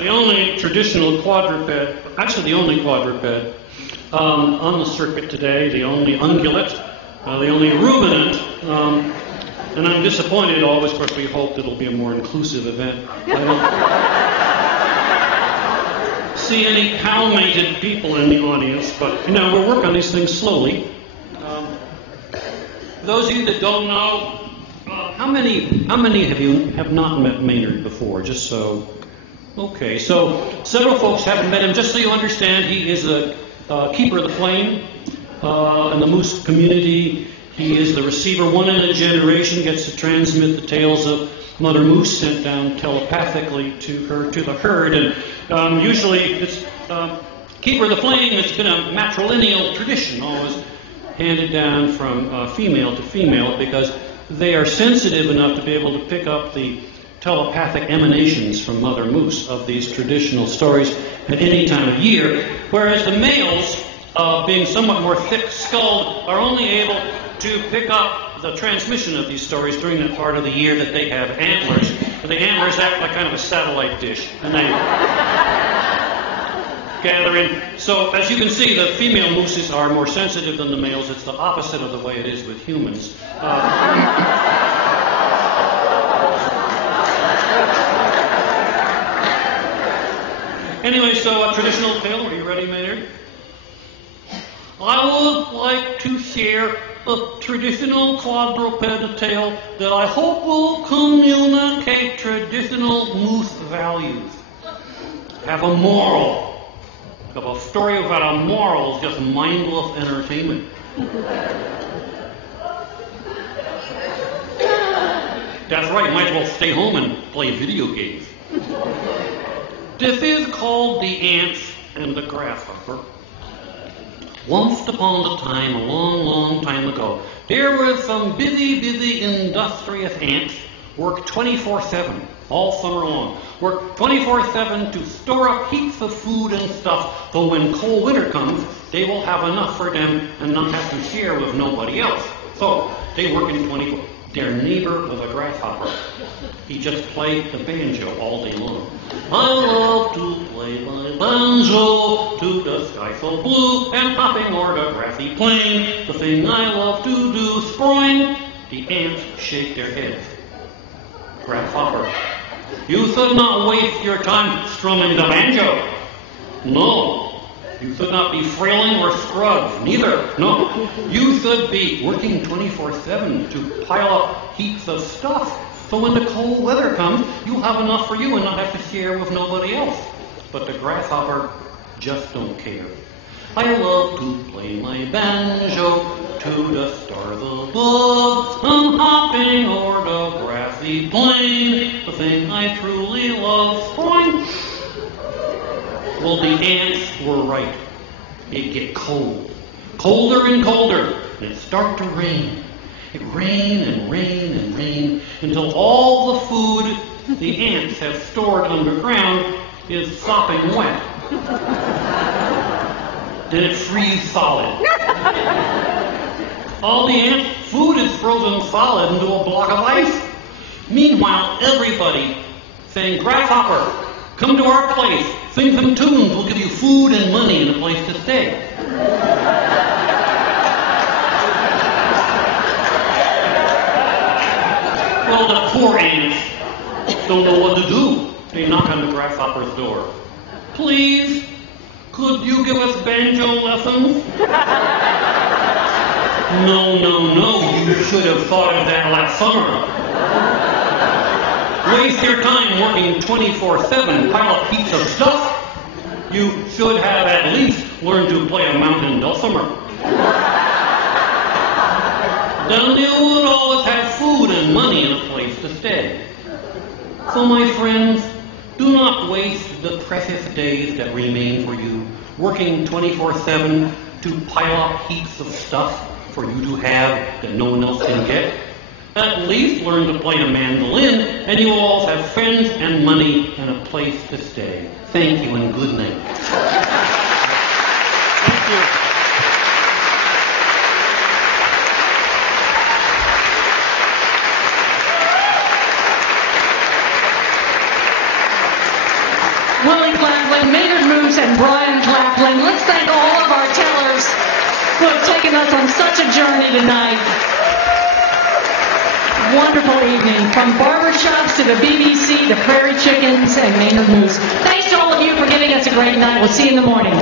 The only traditional quadruped, actually the only quadruped on the circuit today, the only ungulate, the only ruminant, and I'm disappointed always because we hoped it'll be a more inclusive event. I don't see any cow-mated people in the audience, but we're working on these things slowly. Those of you that don't know, how many have not met Maynard before? Just so, okay. So several folks haven't met him. Just so you understand, he is a keeper of the flame in the moose community. He is the receiver, one in a generation, gets to transmit the tales of Mother Moose sent down telepathically to the herd. And usually it's keeper of the flame. It's been a matrilineal tradition, always handed down from female to female, because they are sensitive enough to be able to pick up the telepathic emanations from Mother Moose of these traditional stories at any time of year, whereas the males, being somewhat more thick-skulled, are only able to pick up the transmission of these stories during the part of the year that they have antlers. But the antlers act like kind of a satellite dish, and they gather in. So, as you can see, the female mooses are more sensitive than the males. It's the opposite of the way it is with humans. Anyway, so a traditional tale. Are you ready, Maynard? I would like to share a traditional quadruped tale that I hope will communicate traditional moose values. Have a moral. Have a story without a moral is just mindless entertainment. That's right, might as well stay home and play video games. This is called The Ants and the Grasshopper. Once upon a time, a long, long time ago, there were some busy, industrious ants, worked 24/7, all summer long. Worked 24/7 to store up heaps of food and stuff, so when cold winter comes, they will have enough for them and not have to share with nobody else. So, they work in 24. Their neighbor was a grasshopper. He just played the banjo all day long. I love to play my banjo to the sky so blue and hopping o'er the grassy plain. The thing I love to do, sproing. The ants shake their heads. Grasshopper, you should not waste your time strumming the banjo. No. You should not be frailing or scrubs, neither. No. You should be working 24/7 to pile up heaps of stuff. So when the cold weather comes, you'll have enough for you and not have to share with nobody else. But the grasshopper just don't care. I love to play my banjo to the stars above. I'm hopping o'er the grassy plain, the thing I truly love. Boing. Well, the ants were right. It'd get cold. Colder and colder. And it'd start to rain. It'd rain and rain and rain until all the food the ants have stored underground is sopping wet. Then it freeze solid. All the ants' food is frozen solid into a block of ice. Meanwhile, everybody saying, Grasshopper, come to our place, sing some tunes, we'll give you food and money and a place to stay. Well, the poor ants don't know what to do. They knock on the grasshopper's door. Please, could you give us banjo lessons? No, you should have thought of that last summer. Waste your time working 24/7, pile up heaps of stuff. You should have at least learned to play a mountain dulcimer. Then you would always have food and money and a place to stay. So my friends, do not waste the precious days that remain for you, working 24/7 to pile up heaps of stuff for you to have that no one else can get. At least learn to play a mandolin, and you will all have friends and money and a place to stay. Thank you and good night. Thank you. Willie Clafflin, Maynard Moose, and Brian Clafflin. Let's thank all of our tellers who have taken us on such a journey tonight. Wonderful evening, from barbershops to the BBC, the Prairie Chickens, and Maynard Moose. Thanks to all of you for giving us a great night. We'll see you in the morning.